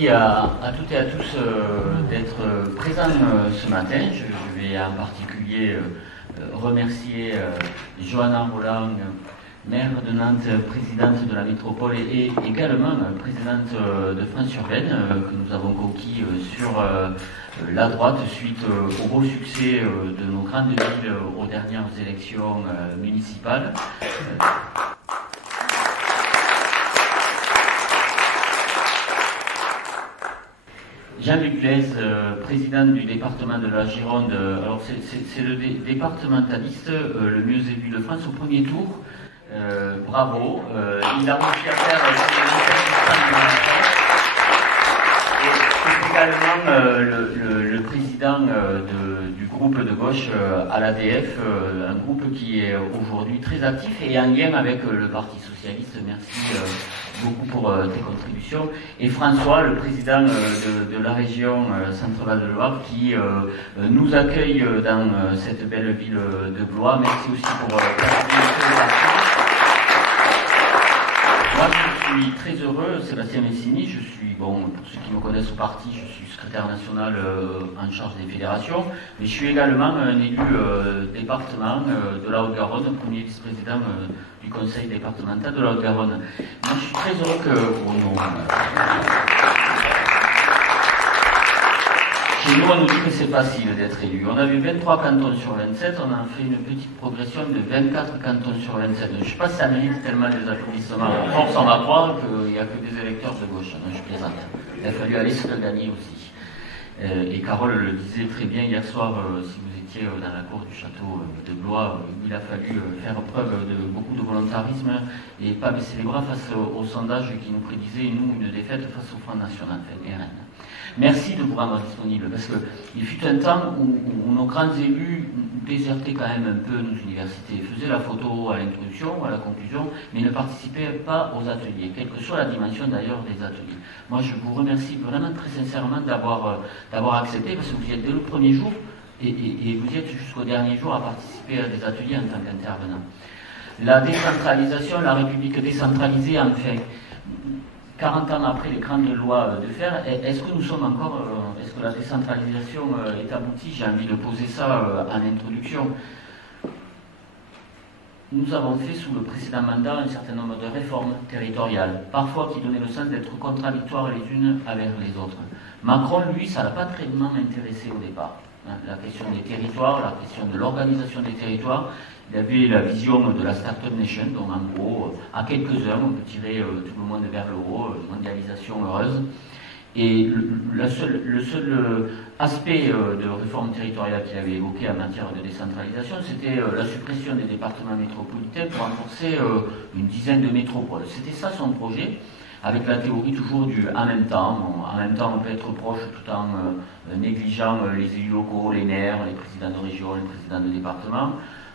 Merci à toutes et à tous d'être présents ce matin. Je vais en particulier remercier Johanna Roland, maire de Nantes, présidente de la métropole et également présidente de France Urbaine, que nous avons conquis sur la droite suite au beau succès de nos grandes villes aux dernières élections municipales. Jean-Luc Blaise, président du département de la Gironde, alors c'est le départementaliste le mieux élu de France au premier tour. Bravo. Il a réussi à faire c'est également le président du groupe de gauche à l'ADF, un groupe qui est aujourd'hui très actif et en lien avec le Parti Socialiste. Merci beaucoup pour tes contributions. Et François, le président de la région Centre-Val de Loire, qui nous accueille dans cette belle ville de Blois. Merci aussi pour moi, je suis très heureux, Sébastien Messini, je suis, bon, pour ceux qui me connaissent au parti, je suis secrétaire national en charge des fédérations, mais je suis également un élu département de la Haute-Garonne, premier vice-président du conseil départemental de la Haute-Garonne. Moi, je suis très heureux Chez nous, on nous dit que c'est facile d'être élu. On avait 23 cantons sur 27, on a fait une petite progression de 24 cantons sur 27. Je ne sais pas si ça mérite tellement des applaudissements. À force, on va croire qu'il n'y a que des électeurs de gauche. Non, je plaisante. Il a fallu aller se le gagner aussi. Et Carole le disait très bien hier soir, si vous étiez dans la cour du château de Blois, il a fallu faire preuve de beaucoup de volontarisme et pas baisser les bras face au sondage qui nous prédisait, nous, une défaite face au Front National, RN. Merci de vous rendre disponible, parce qu'il fut un temps où nos grands élus désertaient quand même un peu nos universités, faisaient la photo à l'introduction, à la conclusion, mais ne participaient pas aux ateliers, quelle que soit la dimension d'ailleurs des ateliers. Moi, je vous remercie vraiment très sincèrement d'avoir accepté, parce que vous y êtes dès le premier jour, et vous y êtes jusqu'au dernier jour à participer à des ateliers en tant qu'intervenant. La décentralisation, la République décentralisée, enfin, 40 ans après les grandes lois de fer, est-ce que nous sommes encore, est-ce que la décentralisation est aboutie? J'ai envie de poser ça en introduction. Nous avons fait sous le précédent mandat un certain nombre de réformes territoriales, parfois qui donnaient le sens d'être contradictoires les unes avec les autres. Macron, lui, ça n'a pas très intéressé au départ. La question des territoires, la question de l'organisation des territoires. Il avait la vision de la Startup Nation, donc en gros, à quelques-uns, on peut tirer tout le monde vers le haut, mondialisation heureuse. Et le seul aspect de réforme territoriale qu'il avait évoqué en matière de décentralisation, c'était la suppression des départements métropolitains pour renforcer une dizaine de métropoles. C'était ça son projet, avec la théorie toujours du en même temps. En même temps, on peut être proche tout en négligeant les élus locaux, les maires, les présidents de région, les présidents de département.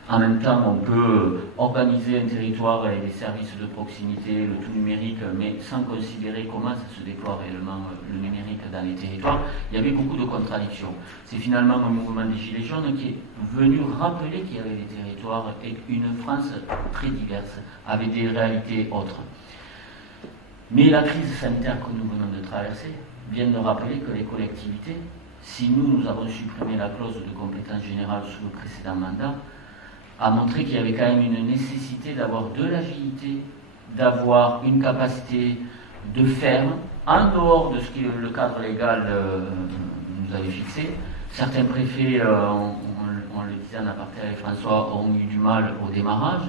En même temps, on peut organiser un territoire et des services de proximité, le tout numérique, mais sans considérer comment ça se déploie réellement le numérique dans les territoires. Il y avait beaucoup de contradictions. C'est finalement un mouvement des Gilets jaunes qui est venu rappeler qu'il y avait des territoires et une France très diverse, avec des réalités autres. Mais la crise sanitaire que nous venons de traverser vient de rappeler que les collectivités, si nous avons supprimé la clause de compétence générale sous le précédent mandat, a montré qu'il y avait quand même une nécessité d'avoir de l'agilité, d'avoir une capacité de faire, en dehors de ce que le cadre légal nous avait fixé. Certains préfets, on le disait en aparté avec François, ont eu du mal au démarrage,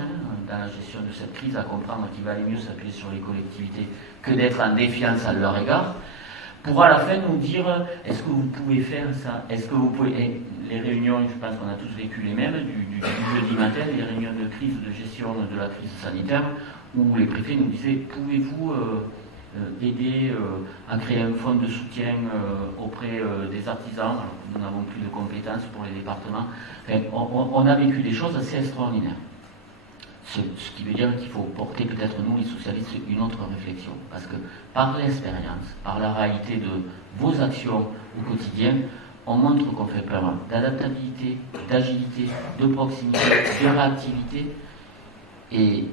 dans la gestion de cette crise, à comprendre qu'il valait mieux s'appuyer sur les collectivités que d'être en défiance à leur égard, pour à la fin nous dire, est-ce que vous pouvez faire ça? Est-ce que vous pouvez... Les réunions, je pense qu'on a tous vécu les mêmes, du jeudi matin, les réunions de crise, de gestion de la crise sanitaire, où les préfets nous disaient, pouvez-vous aider à créer un fonds de soutien auprès des artisans, alors que nous n'avons plus de compétences pour les départements. Enfin, on a vécu des choses assez extraordinaires. Ce qui veut dire qu'il faut porter peut-être nous, les socialistes, une autre réflexion. Parce que par l'expérience, par la réalité de vos actions au quotidien, on montre qu'on fait peur d'adaptabilité, d'agilité, de proximité, de réactivité, et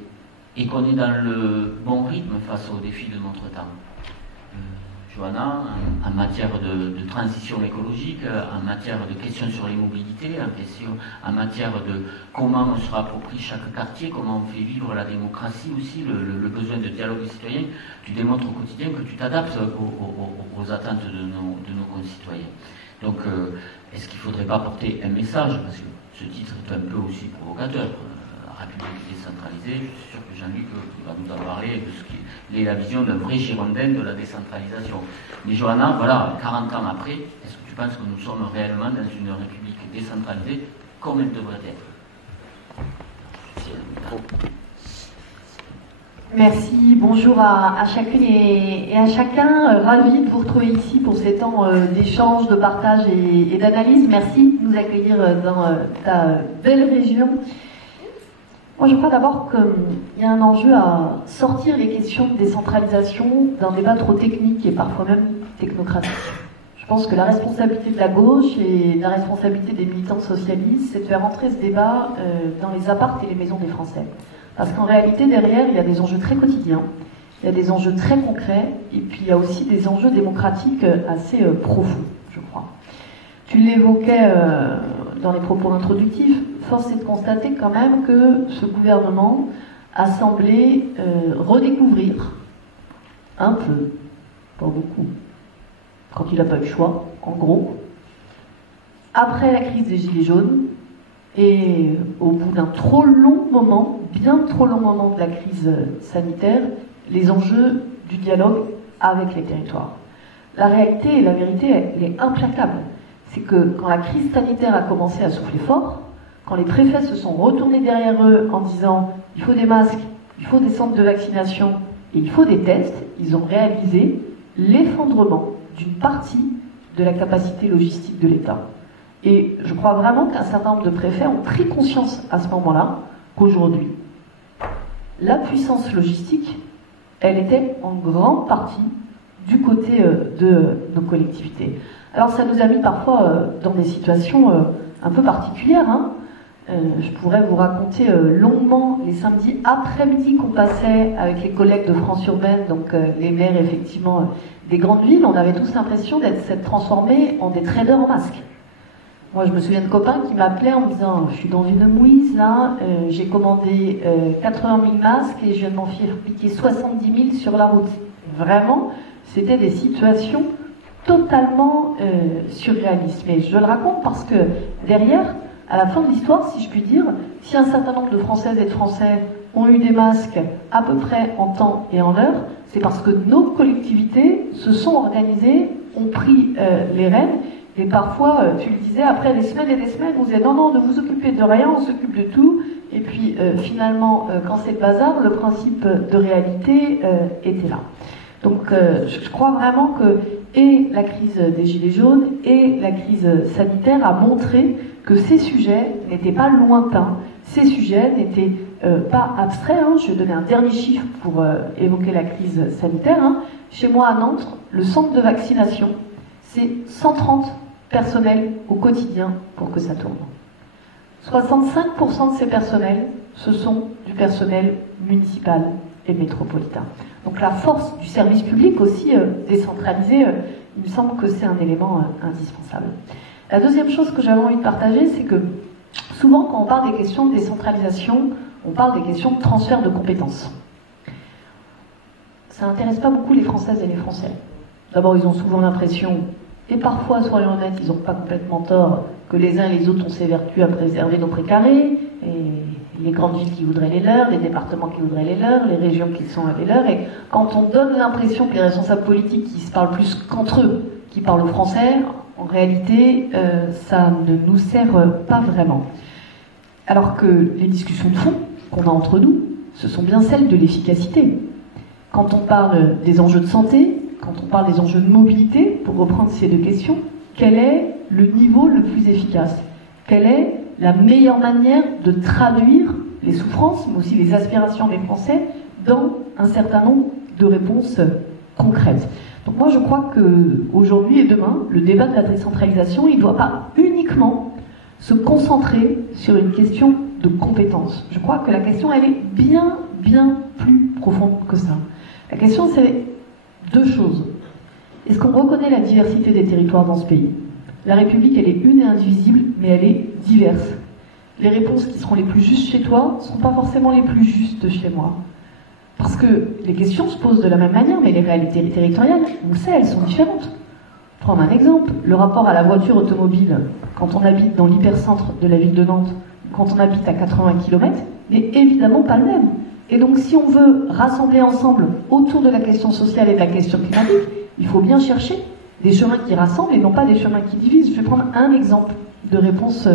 qu'on est dans le bon rythme face aux défis de notre temps. Johanna, en matière de transition écologique, en matière de questions sur les mobilités, en matière de comment on se rapproprie chaque quartier, comment on fait vivre la démocratie aussi, le besoin de dialogue citoyen. Tu démontres au quotidien que tu t'adaptes aux attentes de nos concitoyens. Donc, est-ce qu'il ne faudrait pas porter un message, parce que ce titre est un peu aussi provocateur, la République décentralisée, je suis sûr que Jean-Luc va nous en parler de ce qui est la vision d'un vrai girondin de la décentralisation. Mais Johanna, voilà, 40 ans après, est-ce que tu penses que nous sommes réellement dans une République décentralisée comme elle devrait être? Merci, bonjour à chacune et à chacun. Ravi de vous retrouver ici pour ces temps d'échange, de partage et d'analyse. Merci de nous accueillir dans ta belle région. Moi, je crois d'abord qu'il y a un enjeu à sortir les questions de décentralisation d'un débat trop technique et parfois même technocratique. Je pense que la responsabilité de la gauche et la responsabilité des militants socialistes, c'est de faire entrer ce débat dans les apparts et les maisons des Français. Parce qu'en réalité, derrière, il y a des enjeux très quotidiens, il y a des enjeux très concrets, et puis il y a aussi des enjeux démocratiques assez profonds, je crois. Tu l'évoquais dans les propos introductifs, force est de constater quand même que ce gouvernement a semblé redécouvrir un peu, pas beaucoup, quand il n'a pas eu le choix, en gros, après la crise des Gilets jaunes, et au bout d'un trop long moment, bien trop long moment de la crise sanitaire, les enjeux du dialogue avec les territoires. La réalité et la vérité, elle est implacable. C'est que quand la crise sanitaire a commencé à souffler fort, quand les préfets se sont retournés derrière eux en disant « il faut des masques, il faut des centres de vaccination et il faut des tests », ils ont réalisé l'effondrement d'une partie de la capacité logistique de l'État. Et je crois vraiment qu'un certain nombre de préfets ont pris conscience à ce moment-là qu'aujourd'hui, la puissance logistique, elle était en grande partie du côté de nos collectivités. Alors ça nous a mis parfois dans des situations un peu particulières. Je pourrais vous raconter longuement les samedis après-midi qu'on passait avec les collègues de France Urbaine, donc les maires effectivement des grandes villes. On avait tous l'impression d'être transformés en des traders en masque. Moi, je me souviens de copains qui m'appelaient en me disant « je suis dans une mouise, là, j'ai commandé 80 000 masques et je viens de m'en faire piquer 70 000 sur la route. » Vraiment, c'était des situations totalement surréalistes. Mais je le raconte parce que derrière, à la fin de l'histoire, si je puis dire, si un certain nombre de Françaises et de Français ont eu des masques à peu près en temps et en heure, c'est parce que nos collectivités se sont organisées, ont pris les rênes. Et parfois, tu le disais, après des semaines et des semaines, on disait non, non, ne vous occupez de rien, on s'occupe de tout. Et puis finalement, quand c'est le bazar, le principe de réalité était là. Donc je crois vraiment que et la crise des Gilets jaunes et la crise sanitaire a montré que ces sujets n'étaient pas lointains, ces sujets n'étaient pas abstraits. Je vais donner un dernier chiffre pour évoquer la crise sanitaire. Chez moi à Nantes, le centre de vaccination, c'est 130 personnels au quotidien pour que ça tourne. 65% de ces personnels, ce sont du personnel municipal et métropolitain. Donc la force du service public aussi décentralisé, il me semble que c'est un élément indispensable. La deuxième chose que j'avais envie de partager, c'est que souvent quand on parle des questions de décentralisation, on parle des questions de transfert de compétences. Ça n'intéresse pas beaucoup les Françaises et les Français. D'abord, ils ont souvent l'impression, et parfois, soyons honnêtes, ils n'ont pas complètement tort, que les uns et les autres ont s'évertuent à préserver nos précarés, et les grandes villes qui voudraient les leurs, les départements qui voudraient les leurs, les régions qui sont les leurs, et quand on donne l'impression que les responsables politiques qui se parlent plus qu'entre eux, qui parlent au français, en réalité, ça ne nous sert pas vraiment. Alors que les discussions de fond qu'on a entre nous, ce sont bien celles de l'efficacité. Quand on parle des enjeux de santé, quand on parle des enjeux de mobilité, pour reprendre ces deux questions, quel est le niveau le plus efficace? Quelle est la meilleure manière de traduire les souffrances, mais aussi les aspirations des Français, dans un certain nombre de réponses concrètes? Donc moi je crois qu'aujourd'hui et demain, le débat de la décentralisation, il ne doit pas uniquement se concentrer sur une question de compétences. Je crois que la question, elle est bien, bien plus profonde que ça. La question, c'est deux choses. Est-ce qu'on reconnaît la diversité des territoires dans ce pays? La République, elle est une et indivisible, mais elle est diverse. Les réponses qui seront les plus justes chez toi ne seront pas forcément les plus justes chez moi. Parce que les questions se posent de la même manière, mais les réalités territoriales, on le sait, elles sont différentes. Prendre un exemple, le rapport à la voiture automobile, quand on habite dans l'hypercentre de la ville de Nantes, quand on habite à 80 km, n'est évidemment pas le même. Et donc si on veut rassembler ensemble autour de la question sociale et de la question climatique, il faut bien chercher des chemins qui rassemblent et non pas des chemins qui divisent. Je vais prendre un exemple de réponse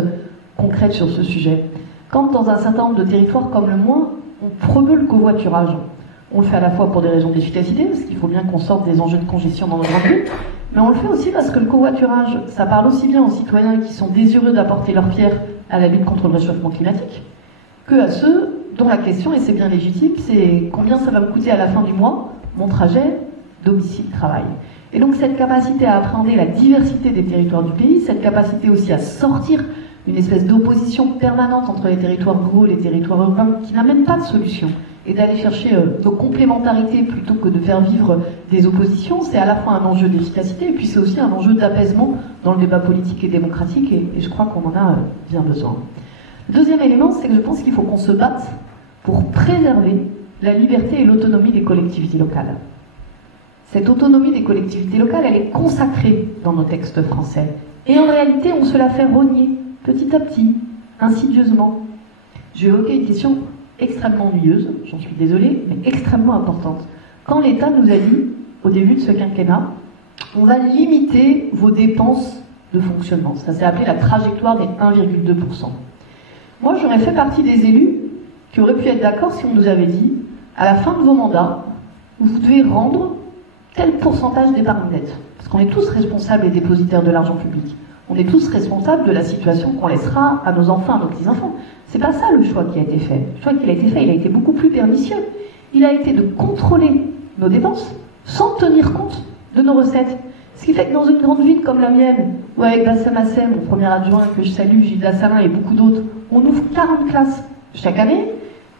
concrète sur ce sujet. Quand dans un certain nombre de territoires comme le mien, on promeut le covoiturage, on le fait à la fois pour des raisons d'efficacité, parce qu'il faut bien qu'on sorte des enjeux de congestion dans nos grandes villes, mais on le fait aussi parce que le covoiturage, ça parle aussi bien aux citoyens qui sont désireux d'apporter leur pierre à la lutte contre le réchauffement climatique, que à ceux dont la question, et c'est bien légitime, c'est combien ça va me coûter à la fin du mois, mon trajet domicile-travail. Et donc cette capacité à appréhender la diversité des territoires du pays, cette capacité aussi à sortir d'une espèce d'opposition permanente entre les territoires ruraux et les territoires urbains qui n'amène pas de solution, et d'aller chercher nos complémentarités plutôt que de faire vivre des oppositions, c'est à la fois un enjeu d'efficacité et puis c'est aussi un enjeu d'apaisement dans le débat politique et démocratique, et je crois qu'on en a bien besoin. Le deuxième élément, c'est que je pense qu'il faut qu'on se batte pour préserver la liberté et l'autonomie des collectivités locales. Cette autonomie des collectivités locales, elle est consacrée dans nos textes français. Et en réalité, on se la fait rogner petit à petit, insidieusement. Je vais évoquer une question extrêmement ennuyeuse, j'en suis désolée, mais extrêmement importante. Quand l'État nous a dit, au début de ce quinquennat, on va limiter vos dépenses de fonctionnement. Ça s'est appelé la trajectoire des 1,2%. Moi, j'aurais fait partie des élus qui auraient pu être d'accord si on nous avait dit, à la fin de vos mandats, vous devez rendre tel pourcentage d'épargne nette. Parce qu'on est tous responsables et dépositaires de l'argent public. On est tous responsables de la situation qu'on laissera à nos enfants, à nos petits-enfants. C'est pas ça le choix qui a été fait. Le choix qui a été fait, il a été beaucoup plus pernicieux. Il a été de contrôler nos dépenses sans tenir compte de nos recettes. Ce qui fait que dans une grande ville comme la mienne, ou avec Bassem Hassem, mon premier adjoint que je salue, Gilles Dassalin et beaucoup d'autres, on ouvre 40 classes chaque année.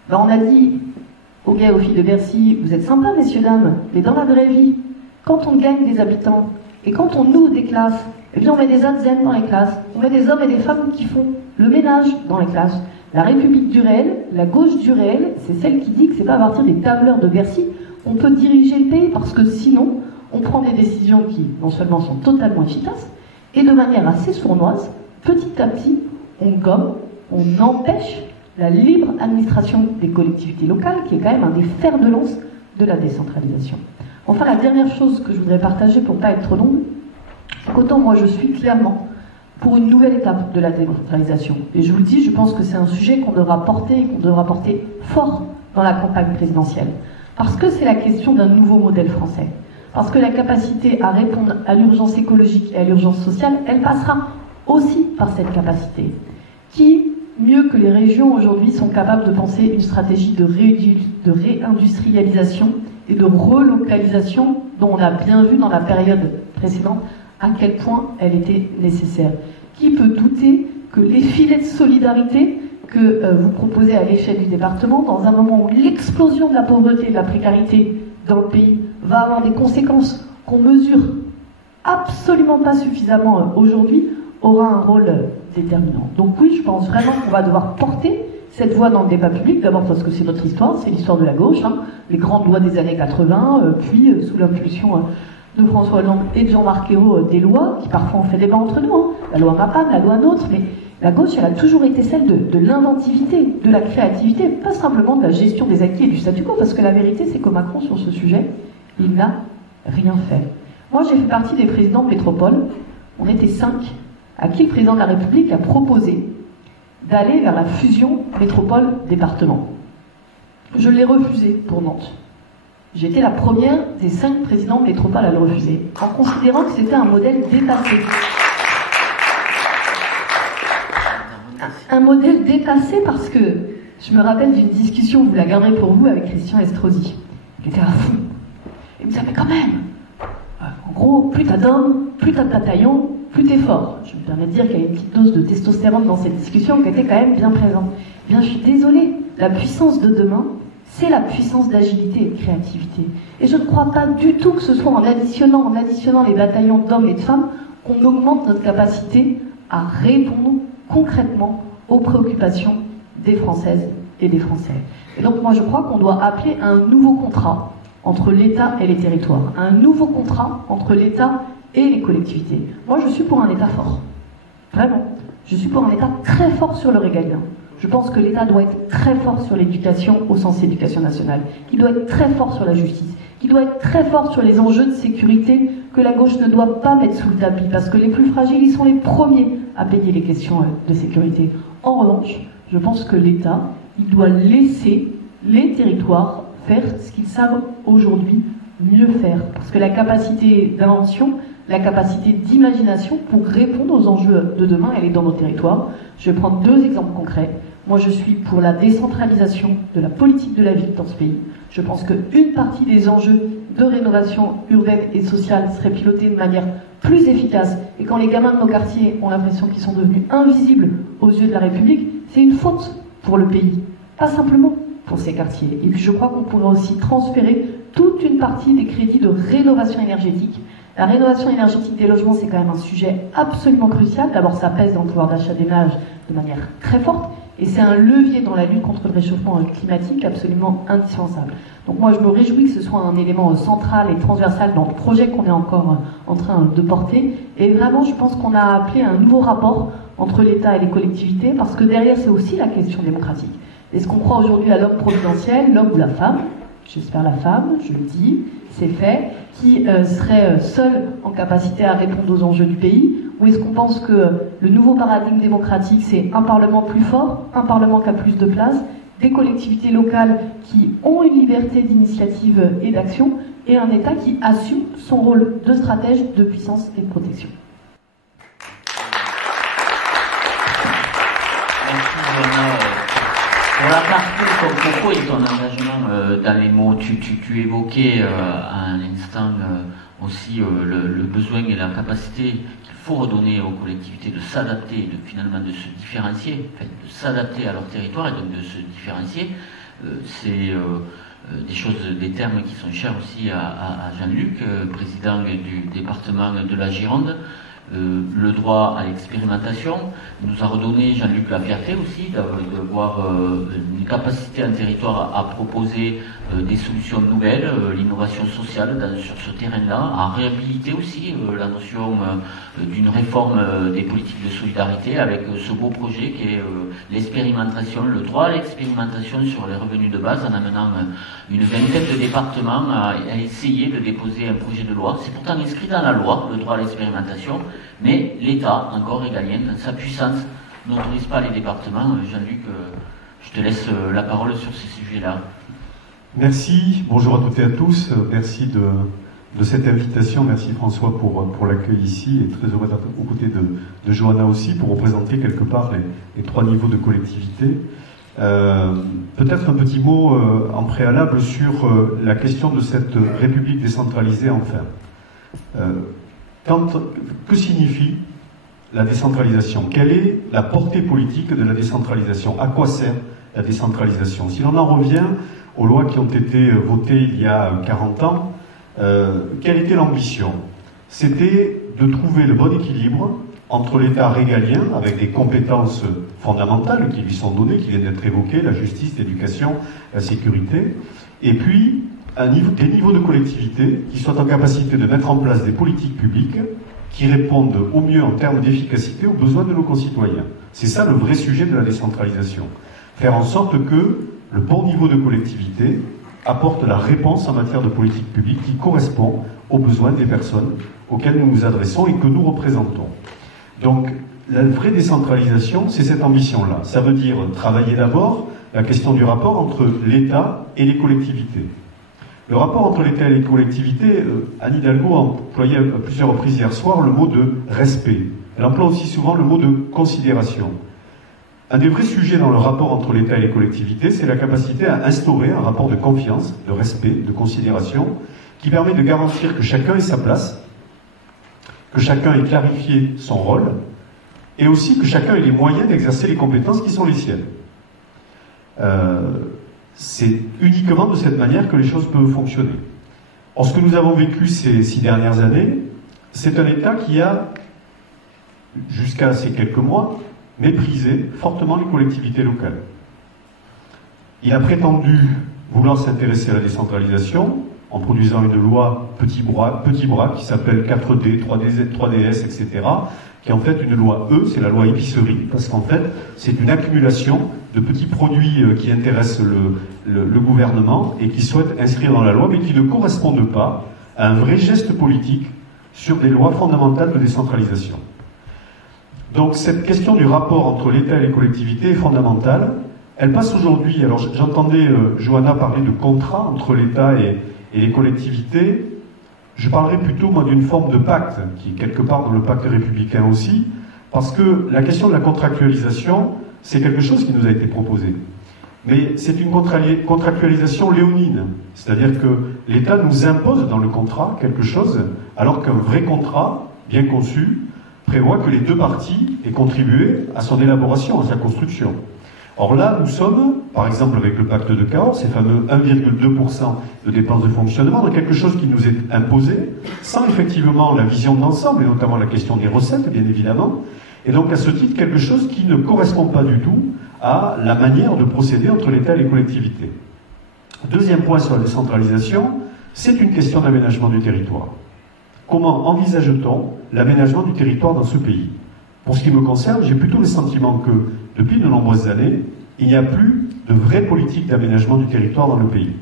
Ben on a dit aux gars et aux filles de Bercy, vous êtes sympas messieurs, dames, mais dans la vraie vie, quand on gagne des habitants et quand on ouvre des classes, eh bien on met des adzen dans les classes, on met des hommes et des femmes qui font le ménage dans les classes. La République du réel, la gauche du réel, c'est celle qui dit que c'est pas à partir des tableurs de Bercy qu'on peut diriger le pays, parce que sinon, on prend des décisions qui, non seulement sont totalement efficaces, et de manière assez sournoise, petit à petit, on gomme, on empêche la libre administration des collectivités locales, qui est quand même un des fers de lance de la décentralisation. Enfin, la dernière chose que je voudrais partager pour ne pas être trop longue, c'est qu'autant moi je suis clairement pour une nouvelle étape de la décentralisation. Et je vous le dis, je pense que c'est un sujet qu'on devra porter, et qu'on devra porter fort dans la campagne présidentielle. Parce que c'est la question d'un nouveau modèle français. Parce que la capacité à répondre à l'urgence écologique et à l'urgence sociale, elle passera aussi par cette capacité. Qui, mieux que les régions aujourd'hui, sont capables de penser une stratégie de réindustrialisation et de relocalisation dont on a bien vu dans la période précédente à quel point elle était nécessaire. Qui peut douter que les filets de solidarité que vous proposez à l'échelle du département, dans un moment où l'explosion de la pauvreté et de la précarité dans le pays va avoir des conséquences qu'on mesure absolument pas suffisamment aujourd'hui, aura un rôle déterminant. Donc oui, je pense vraiment qu'on va devoir porter cette voix dans le débat public, d'abord parce que c'est notre histoire, c'est l'histoire de la gauche, hein, les grandes lois des années 80, puis sous l'impulsion de François Hollande et de Jean-Marc Ayrault, des lois qui parfois ont fait débat entre nous, hein, la loi MAPAM, la loi NOTRe, mais la gauche, elle a toujours été celle de l'inventivité, de la créativité, pas simplement de la gestion des acquis et du statu quo, parce que la vérité, c'est que Macron, sur ce sujet, il n'a rien fait. Moi, j'ai fait partie des présidents de métropole, on était 5, à qui le président de la République a proposé d'aller vers la fusion métropole-département. Je l'ai refusé pour Nantes. J'étais la première des 5 présidents de métropole à le refuser, en considérant que c'était un modèle dépassé. Un modèle dépassé parce que je me rappelle d'une discussion, vous la garderez pour vous, avec Christian Estrosi. Il était à fond. Il me disait, mais quand même, en gros, plus t'as d'hommes, plus t'as de bataillons, plus t'es fort. Je me permets de dire qu'il y a une petite dose de testostérone dans cette discussion qui était quand même bien présente. Eh bien, je suis désolée, la puissance de demain, c'est la puissance d'agilité et de créativité. Et je ne crois pas du tout que ce soit en additionnant les bataillons d'hommes et de femmes qu'on augmente notre capacité à répondre concrètement aux préoccupations des Françaises et des Français. Et donc moi je crois qu'on doit appeler à un nouveau contrat entre l'État et les territoires, un nouveau contrat entre l'État et les collectivités. Moi je suis pour un État fort, vraiment. Je suis pour un État très fort sur le régalien. Je pense que l'État doit être très fort sur l'éducation au sens éducation nationale, qu'il doit être très fort sur la justice, qu'il doit être très fort sur les enjeux de sécurité que la gauche ne doit pas mettre sous le tapis, parce que les plus fragiles, ils sont les premiers à payer les questions de sécurité. En revanche, je pense que l'État, il doit laisser les territoires faire ce qu'ils savent aujourd'hui mieux faire, parce que la capacité d'invention, la capacité d'imagination pour répondre aux enjeux de demain, elle est dans nos territoires. Je vais prendre 2 exemples concrets. Moi, je suis pour la décentralisation de la politique de la ville dans ce pays. Je pense qu'une partie des enjeux de rénovation urbaine et sociale serait pilotée de manière plus efficace. Et quand les gamins de nos quartiers ont l'impression qu'ils sont devenus invisibles aux yeux de la République, c'est une faute pour le pays, pas simplement pour ces quartiers. Et puis je crois qu'on pourrait aussi transférer toute une partie des crédits de rénovation énergétique. La rénovation énergétique des logements, c'est quand même un sujet absolument crucial. D'abord, ça pèse dans le pouvoir d'achat des ménages de manière très forte. Et c'est un levier dans la lutte contre le réchauffement climatique absolument indispensable. Donc moi, je me réjouis que ce soit un élément central et transversal dans le projet qu'on est encore en train de porter. Et vraiment, je pense qu'on a appelé un nouveau rapport entre l'État et les collectivités, parce que derrière, c'est aussi la question démocratique. Est-ce qu'on croit aujourd'hui à l'homme providentiel, l'homme ou la femme? J'espère la femme, je le dis, c'est fait, qui serait seule en capacité à répondre aux enjeux du pays? Ou est-ce qu'on pense que le nouveau paradigme démocratique, c'est un Parlement plus fort, un Parlement qui a plus de place, des collectivités locales qui ont une liberté d'initiative et d'action, et un État qui assume son rôle de stratège, de puissance et de protection? Merci, Johanna. Pour la partie de ton propos et ton engagement dans les mots, tu évoquais à un instant aussi le besoin et la capacité qu'il faut redonner aux collectivités de s'adapter, finalement de se différencier, en fait, de s'adapter à leur territoire et donc de se différencier. C'est des choses, des termes qui sont chers aussi à Jean-Luc, président du département de la Gironde. Le droit à l'expérimentation nous a redonné, Jean-Luc, la fierté aussi d'avoir une capacité, un territoire à proposer des solutions nouvelles, l'innovation sociale sur ce terrain-là, à réhabiliter aussi la notion d'une réforme des politiques de solidarité avec ce beau projet qui est l'expérimentation, le droit à l'expérimentation sur les revenus de base, en amenant une vingtaine de départements à essayer de déposer un projet de loi. C'est pourtant inscrit dans la loi, le droit à l'expérimentation, mais l'État, encore régalien, dans sa puissance, n'autorise pas les départements. Jean-Luc, je te laisse la parole sur ces sujets-là. Merci, bonjour à toutes et à tous, merci de cette invitation, merci François pour l'accueil ici, et très heureux d'être aux côtés de Johanna aussi, pour représenter quelque part les 3 niveaux de collectivité. Peut-être un petit mot en préalable sur la question de cette République décentralisée enfin. Que signifie la décentralisation? Quelle est la portée politique de la décentralisation? À quoi sert la décentralisation? Si l'on en revient aux lois qui ont été votées il y a 40 ans, quelle était l'ambition? C'était de trouver le bon équilibre entre l'État régalien, avec des compétences fondamentales qui lui sont données, qui viennent d'être évoquées, la justice, l'éducation, la sécurité, et puis des niveaux de collectivité qui soient en capacité de mettre en place des politiques publiques qui répondent au mieux en termes d'efficacité aux besoins de nos concitoyens. C'est ça le vrai sujet de la décentralisation. Faire en sorte que le bon niveau de collectivité apporte la réponse en matière de politique publique qui correspond aux besoins des personnes auxquelles nous nous adressons et que nous représentons. Donc, la vraie décentralisation, c'est cette ambition-là. Ça veut dire travailler d'abord la question du rapport entre l'État et les collectivités. Le rapport entre l'État et les collectivités, Anne Hidalgo a employé à plusieurs reprises hier soir le mot de respect. Elle emploie aussi souvent le mot de considération. Un des vrais sujets dans le rapport entre l'État et les collectivités, c'est la capacité à instaurer un rapport de confiance, de respect, de considération, qui permet de garantir que chacun ait sa place, que chacun ait clarifié son rôle, et aussi que chacun ait les moyens d'exercer les compétences qui sont les siennes. c'est uniquement de cette manière que les choses peuvent fonctionner. Or, ce que nous avons vécu ces 6 dernières années, c'est un État qui a, jusqu'à ces quelques mois, méprisé fortement les collectivités locales. Il a prétendu vouloir s'intéresser à la décentralisation en produisant une loi petit bras qui s'appelle 4D, 3DS, etc., qui est en fait une loi c'est la loi épicerie, parce qu'en fait, c'est une accumulation de petits produits qui intéressent le gouvernement et qui souhaitent inscrire dans la loi, mais qui ne correspondent pas à un vrai geste politique sur des lois fondamentales de décentralisation. Donc cette question du rapport entre l'État et les collectivités est fondamentale. Elle passe aujourd'hui, alors j'entendais Johanna parler de contrat entre l'État et les collectivités. Je parlerai plutôt, moi, d'une forme de pacte, qui est quelque part dans le pacte républicain aussi, parce que la question de la contractualisation, c'est quelque chose qui nous a été proposé. Mais c'est une contractualisation léonine, c'est-à-dire que l'État nous impose dans le contrat quelque chose, alors qu'un vrai contrat, bien conçu, prévoit que les deux parties aient contribué à son élaboration, à sa construction. Or là, nous sommes, par exemple avec le pacte de Cahors, ces fameux 1,2% de dépenses de fonctionnement, dans quelque chose qui nous est imposé, sans effectivement la vision d'ensemble, et notamment la question des recettes, bien évidemment, et donc à ce titre, quelque chose qui ne correspond pas du tout à la manière de procéder entre l'État et les collectivités. Deuxième point sur la décentralisation, c'est une question d'aménagement du territoire. Comment envisage-t-on l'aménagement du territoire dans ce pays? Pour ce qui me concerne, j'ai plutôt le sentiment que, depuis de nombreuses années, il n'y a plus de vraie politique d'aménagement du territoire dans le pays.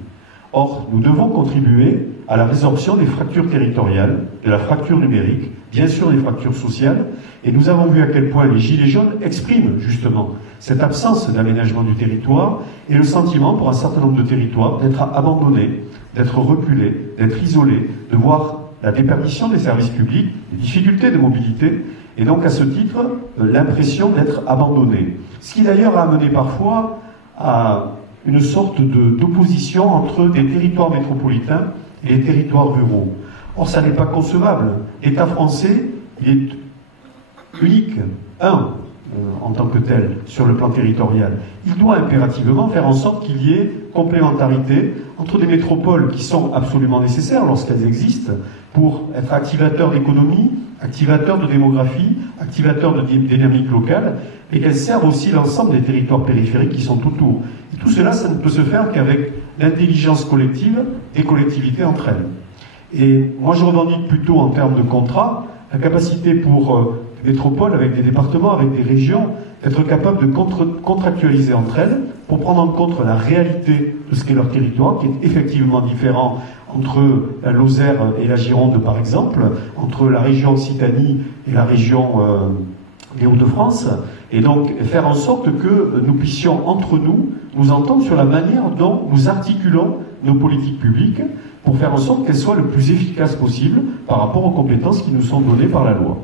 Or, nous devons contribuer à la résorption des fractures territoriales, de la fracture numérique, bien sûr des fractures sociales, et nous avons vu à quel point les Gilets jaunes expriment justement cette absence d'aménagement du territoire et le sentiment pour un certain nombre de territoires d'être abandonnés, d'être reculés, d'être isolés, de voir la déperdition des services publics, les difficultés de mobilité, et donc à ce titre, l'impression d'être abandonné. Ce qui d'ailleurs a amené parfois à une sorte d'opposition entre des territoires métropolitains et les territoires ruraux. Or, ça n'est pas concevable. L'État français, il est unique, en tant que tel, sur le plan territorial. Il doit impérativement faire en sorte qu'il y ait complémentarité entre des métropoles qui sont absolument nécessaires lorsqu'elles existent pour être activateurs d'économie, activateurs de démographie, activateurs de dynamique locale, et qu'elles servent aussi l'ensemble des territoires périphériques qui sont autour. Et tout cela, ça ne peut se faire qu'avec l'intelligence collective des collectivités entre elles. Et moi, je revendique plutôt en termes de contrat la capacité pour des métropoles, avec des départements, avec des régions, d'être capables de contractualiser entre elles pour prendre en compte la réalité de ce qu'est leur territoire, qui est effectivement différent entre la Lozère et la Gironde, par exemple, entre la région Occitanie et la région des Hauts-de-France, et donc faire en sorte que nous puissions, entre nous, nous entendre sur la manière dont nous articulons nos politiques publiques pour faire en sorte qu'elles soient le plus efficaces possible par rapport aux compétences qui nous sont données par la loi.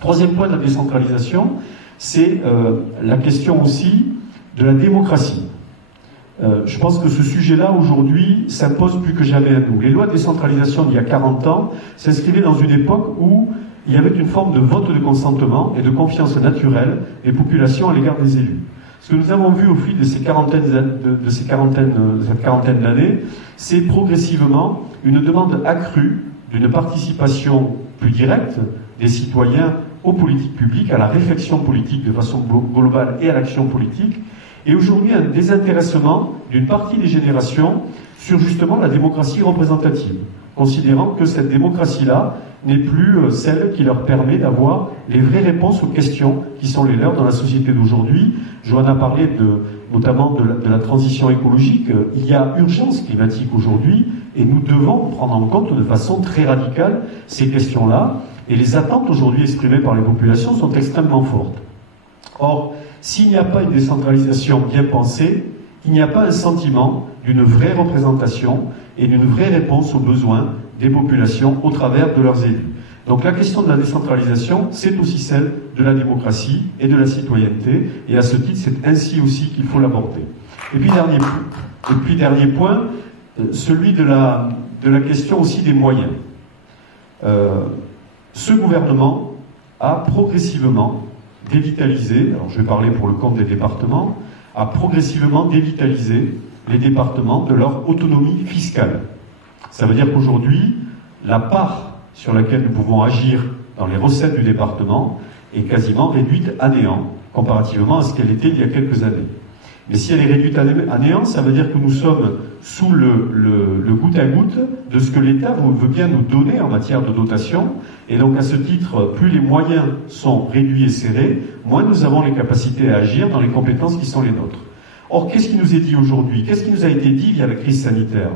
Troisième point de la décentralisation, c'est la question aussi de la démocratie. Je pense que ce sujet-là, aujourd'hui, s'impose plus que jamais à nous. Les lois de décentralisation d'il y a 40 ans s'inscrivaient dans une époque où il y avait une forme de vote de consentement et de confiance naturelle des populations à l'égard des élus. Ce que nous avons vu au fil de cette quarantaine d'années, c'est progressivement une demande accrue d'une participation plus directe des citoyens aux politiques publiques, à la réflexion politique de façon globale et à l'action politique, et aujourd'hui un désintéressement d'une partie des générations sur justement la démocratie représentative, considérant que cette démocratie-là n'est plus celle qui leur permet d'avoir les vraies réponses aux questions qui sont les leurs dans la société d'aujourd'hui. Johanna a parlé notamment de la transition écologique. Il y a urgence climatique aujourd'hui et nous devons prendre en compte de façon très radicale ces questions-là. Et les attentes aujourd'hui exprimées par les populations sont extrêmement fortes. Or, s'il n'y a pas une décentralisation bien pensée, il n'y a pas un sentiment d'une vraie représentation et d'une vraie réponse aux besoins des populations au travers de leurs élus. Donc la question de la décentralisation, c'est aussi celle de la démocratie et de la citoyenneté, et à ce titre, c'est ainsi aussi qu'il faut l'aborder. Et puis dernier point, celui de la question aussi des moyens. Ce gouvernement a progressivement dévitalisé, alors je vais parler pour le compte des départements, a progressivement dévitalisé les départements de leur autonomie fiscale. Ça veut dire qu'aujourd'hui, la part sur laquelle nous pouvons agir dans les recettes du département est quasiment réduite à néant, comparativement à ce qu'elle était il y a quelques années. Mais si elle est réduite à néant, ça veut dire que nous sommes sous le goutte à goutte de ce que l'État veut bien nous donner en matière de dotation. Et donc, à ce titre, plus les moyens sont réduits et serrés, moins nous avons les capacités à agir dans les compétences qui sont les nôtres. Or, qu'est-ce qui nous est dit aujourd'hui? Qu'est-ce qui nous a été dit via la crise sanitaire?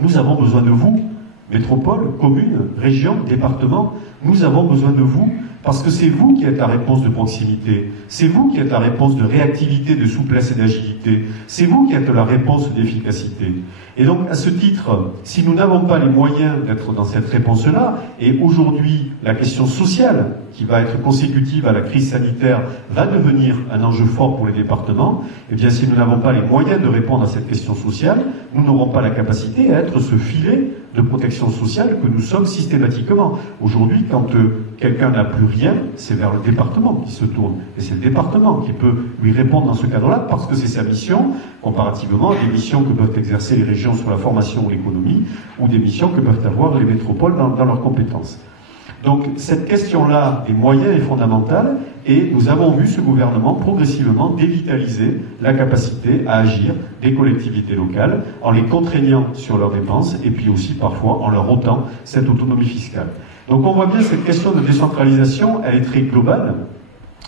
Nous avons besoin de vous, métropole, commune, région, département. Nous avons besoin de vous parce que c'est vous qui êtes la réponse de proximité. C'est vous qui êtes la réponse de réactivité, de souplesse et d'agilité. C'est vous qui êtes la réponse d'efficacité. Et donc, à ce titre, si nous n'avons pas les moyens d'être dans cette réponse-là, et aujourd'hui, la question sociale, qui va être consécutive à la crise sanitaire, va devenir un enjeu fort pour les départements, eh bien, si nous n'avons pas les moyens de répondre à cette question sociale, nous n'aurons pas la capacité à être ce filet de protection sociale que nous sommes systématiquement. Aujourd'hui, quand quelqu'un n'a plus rien, c'est vers le département qui se tourne. Et c'est le département qui peut lui répondre dans ce cadre-là, parce que c'est sa mission, comparativement à des missions que peuvent exercer les régions sur la formation ou l'économie, ou des missions que peuvent avoir les métropoles dans leurs compétences. Donc cette question-là des moyens est fondamentale, et nous avons vu ce gouvernement progressivement dévitaliser la capacité à agir des collectivités locales en les contraignant sur leurs dépenses et puis aussi parfois en leur ôtant cette autonomie fiscale. Donc on voit bien cette question de décentralisation, elle est très globale,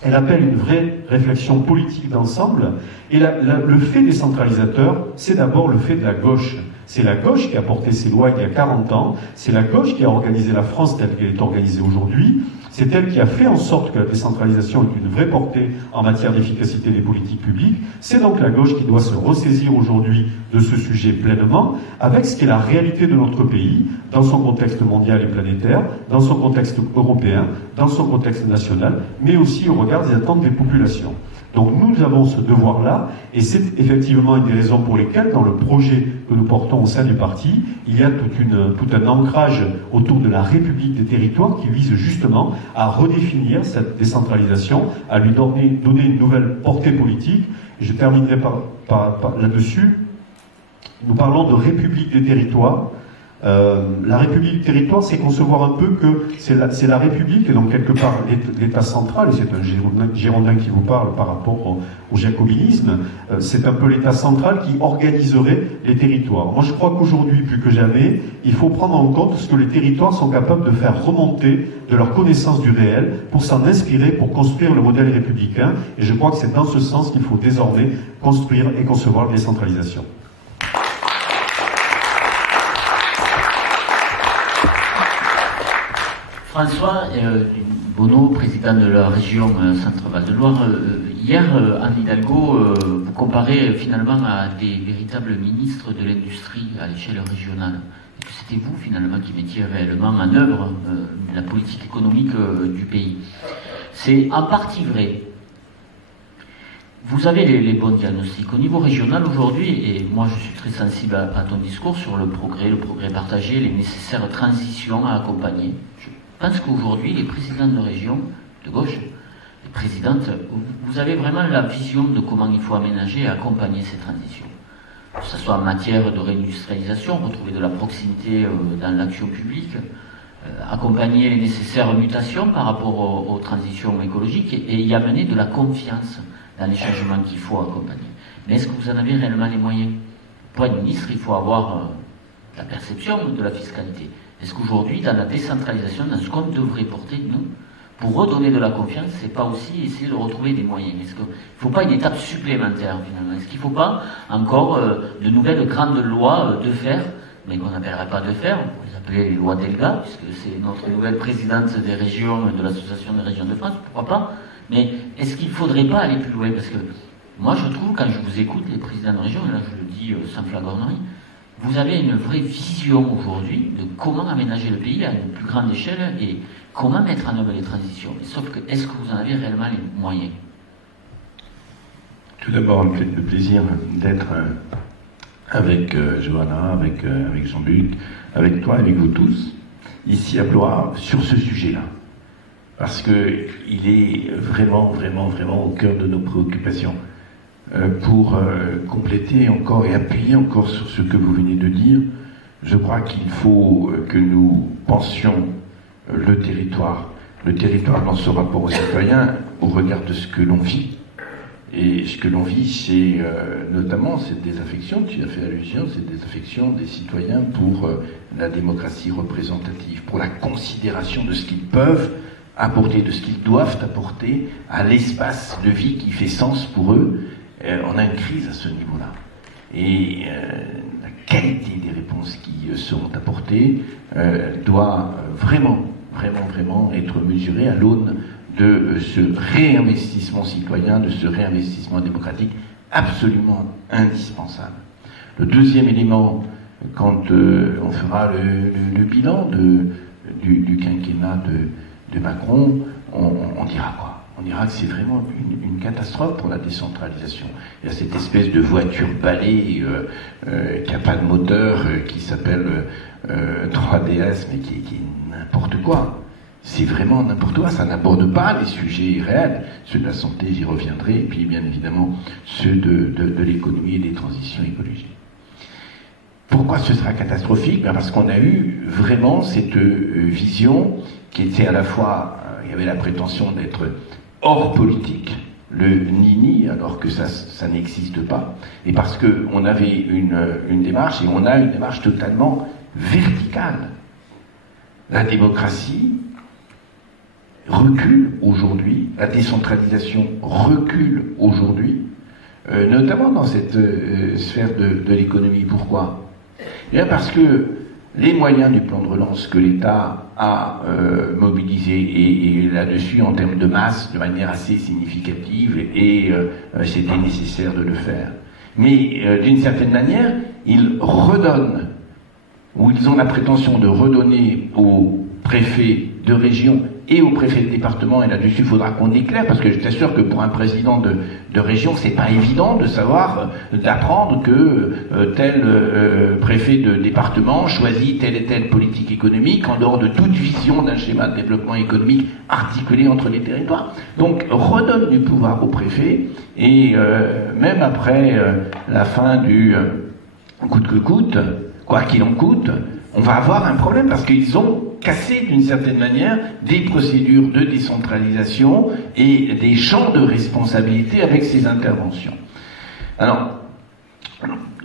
elle appelle une vraie réflexion politique d'ensemble, et le fait décentralisateur, c'est d'abord le fait de la gauche. C'est la gauche qui a porté ces lois il y a 40 ans, c'est la gauche qui a organisé la France telle qu'elle est organisée aujourd'hui, c'est elle qui a fait en sorte que la décentralisation ait une vraie portée en matière d'efficacité des politiques publiques, c'est donc la gauche qui doit se ressaisir aujourd'hui de ce sujet pleinement, avec ce qui est la réalité de notre pays, dans son contexte mondial et planétaire, dans son contexte européen, dans son contexte national, mais aussi au regard des attentes des populations. Donc nous avons ce devoir-là, et c'est effectivement une des raisons pour lesquelles, dans le projet que nous portons au sein du parti, il y a tout un ancrage autour de la République des territoires qui vise justement à redéfinir cette décentralisation, à lui donner une nouvelle portée politique. Je terminerai là-dessus. Nous parlons de République des territoires. La République du territoire, c'est concevoir un peu que c'est la République, et donc quelque part l'État central, et c'est un Girondin qui vous parle par rapport au jacobinisme, c'est un peu l'État central qui organiserait les territoires. Moi je crois qu'aujourd'hui, plus que jamais, il faut prendre en compte ce que les territoires sont capables de faire remonter de leur connaissance du réel, pour s'en inspirer, pour construire le modèle républicain, et je crois que c'est dans ce sens qu'il faut désormais construire et concevoir la décentralisation. François Bonneau, président de la région Centre-Val de Loire, hier, Anne Hidalgo, vous comparez finalement à des véritables ministres de l'industrie à l'échelle régionale. Et que c'était vous finalement qui mettiez réellement en œuvre la politique économique du pays. C'est en partie vrai. Vous avez les bons diagnostics. Au niveau régional aujourd'hui, et moi je suis très sensible à ton discours sur le progrès partagé, les nécessaires transitions à accompagner. Je pense qu'aujourd'hui, les présidents de région, de gauche, les présidentes, vous avez vraiment la vision de comment il faut aménager et accompagner ces transitions. Que ce soit en matière de réindustrialisation, retrouver de la proximité dans l'action publique, accompagner les nécessaires mutations par rapport aux transitions écologiques et y amener de la confiance dans les changements qu'il faut accompagner. Mais est-ce que vous en avez réellement les moyens? Pour être ministre, il faut avoir la perception de la fiscalité. Est-ce qu'aujourd'hui, dans la décentralisation, dans ce qu'on devrait porter, nous, pour redonner de la confiance, c'est pas aussi essayer de retrouver des moyens? Est-ce qu'il ne faut pas une étape supplémentaire, finalement? Est-ce qu'il ne faut pas encore de nouvelles grandes lois de fer, mais qu'on n'appellerait pas de fer, on pourrait les appeler les lois Delga, puisque c'est notre nouvelle présidente des régions, de l'Association des régions de France, pourquoi pas? Mais est-ce qu'il ne faudrait pas aller plus loin? Parce que moi, je trouve, quand je vous écoute, les présidents de région, et là je le dis sans flagornerie, vous avez une vraie vision aujourd'hui de comment aménager le pays à une plus grande échelle et comment mettre en œuvre les transitions. Sauf que, est-ce que vous en avez réellement les moyens? Tout d'abord, le plaisir d'être avec Johanna, avec Jean-Luc, avec toi, avec vous tous, ici à Blois, sur ce sujet-là. Parce qu'il est vraiment, vraiment, vraiment au cœur de nos préoccupations. pour compléter encore et appuyer encore sur ce que vous venez de dire. Je crois qu'il faut que nous pensions le territoire dans ce rapport aux citoyens au regard de ce que l'on vit. Et ce que l'on vit, c'est notamment cette désaffection, tu as fait allusion, cette désaffection des citoyens pour la démocratie représentative, pour la considération de ce qu'ils peuvent apporter, de ce qu'ils doivent apporter à l'espace de vie qui fait sens pour eux. On a une crise à ce niveau-là. Et la qualité des réponses qui seront apportées doit vraiment être mesurée à l'aune de ce réinvestissement citoyen, de ce réinvestissement démocratique absolument indispensable. Le deuxième élément, quand on fera le bilan du quinquennat de Macron, on dira quoi? On dira que c'est vraiment une catastrophe pour la décentralisation. Il y a cette espèce de voiture balai qui n'a pas de moteur, qui s'appelle 3DS, mais qui est n'importe quoi. C'est vraiment n'importe quoi, ça n'aborde pas les sujets réels. Ceux de la santé, j'y reviendrai, et puis bien évidemment ceux de l'économie et des transitions écologiques. Pourquoi ce sera catastrophique? Parce qu'on a eu vraiment cette vision qui était à la fois, il y avait la prétention d'être hors politique, le ni-ni, alors que ça n'existe pas, et parce qu'on avait une démarche, et on a une démarche totalement verticale. La démocratie recule aujourd'hui, la décentralisation recule aujourd'hui, notamment dans cette sphère de l'économie. Pourquoi? Eh bien parce que les moyens du plan de relance que l'État a mobilisés, et là-dessus en termes de masse, de manière assez significative, et c'était nécessaire de le faire. Mais d'une certaine manière, ils redonnent, ou ils ont la prétention de redonner aux préfets de région et au préfet de département, et là-dessus il faudra qu'on éclaire, parce que je t'assure que pour un président de région, c'est pas évident de savoir, d'apprendre que tel préfet de département choisit telle et telle politique économique en dehors de toute vision d'un schéma de développement économique articulé entre les territoires. Donc redonne du pouvoir au préfet, et même après la fin du coûte que coûte, quoi qu'il en coûte, on va avoir un problème, parce qu'ils ont cassé d'une certaine manière des procédures de décentralisation et des champs de responsabilité avec ces interventions. Alors,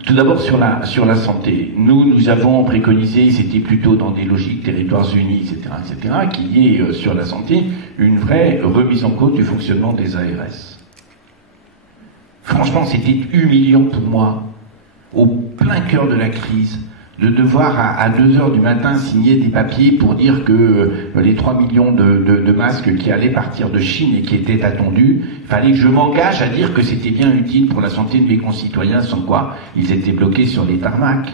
tout d'abord sur la santé, nous avons préconisé, c'était plutôt dans des logiques territoires unis, etc., qu'il y ait sur la santé une vraie remise en cause du fonctionnement des ARS. Franchement, c'était humiliant pour moi, au plein cœur de la crise, de devoir à 2h du matin signer des papiers pour dire que les 3 millions de masques qui allaient partir de Chine et qui étaient attendus, il fallait que je m'engage à dire que c'était bien utile pour la santé de mes concitoyens, sans quoi ils étaient bloqués sur les tarmacs.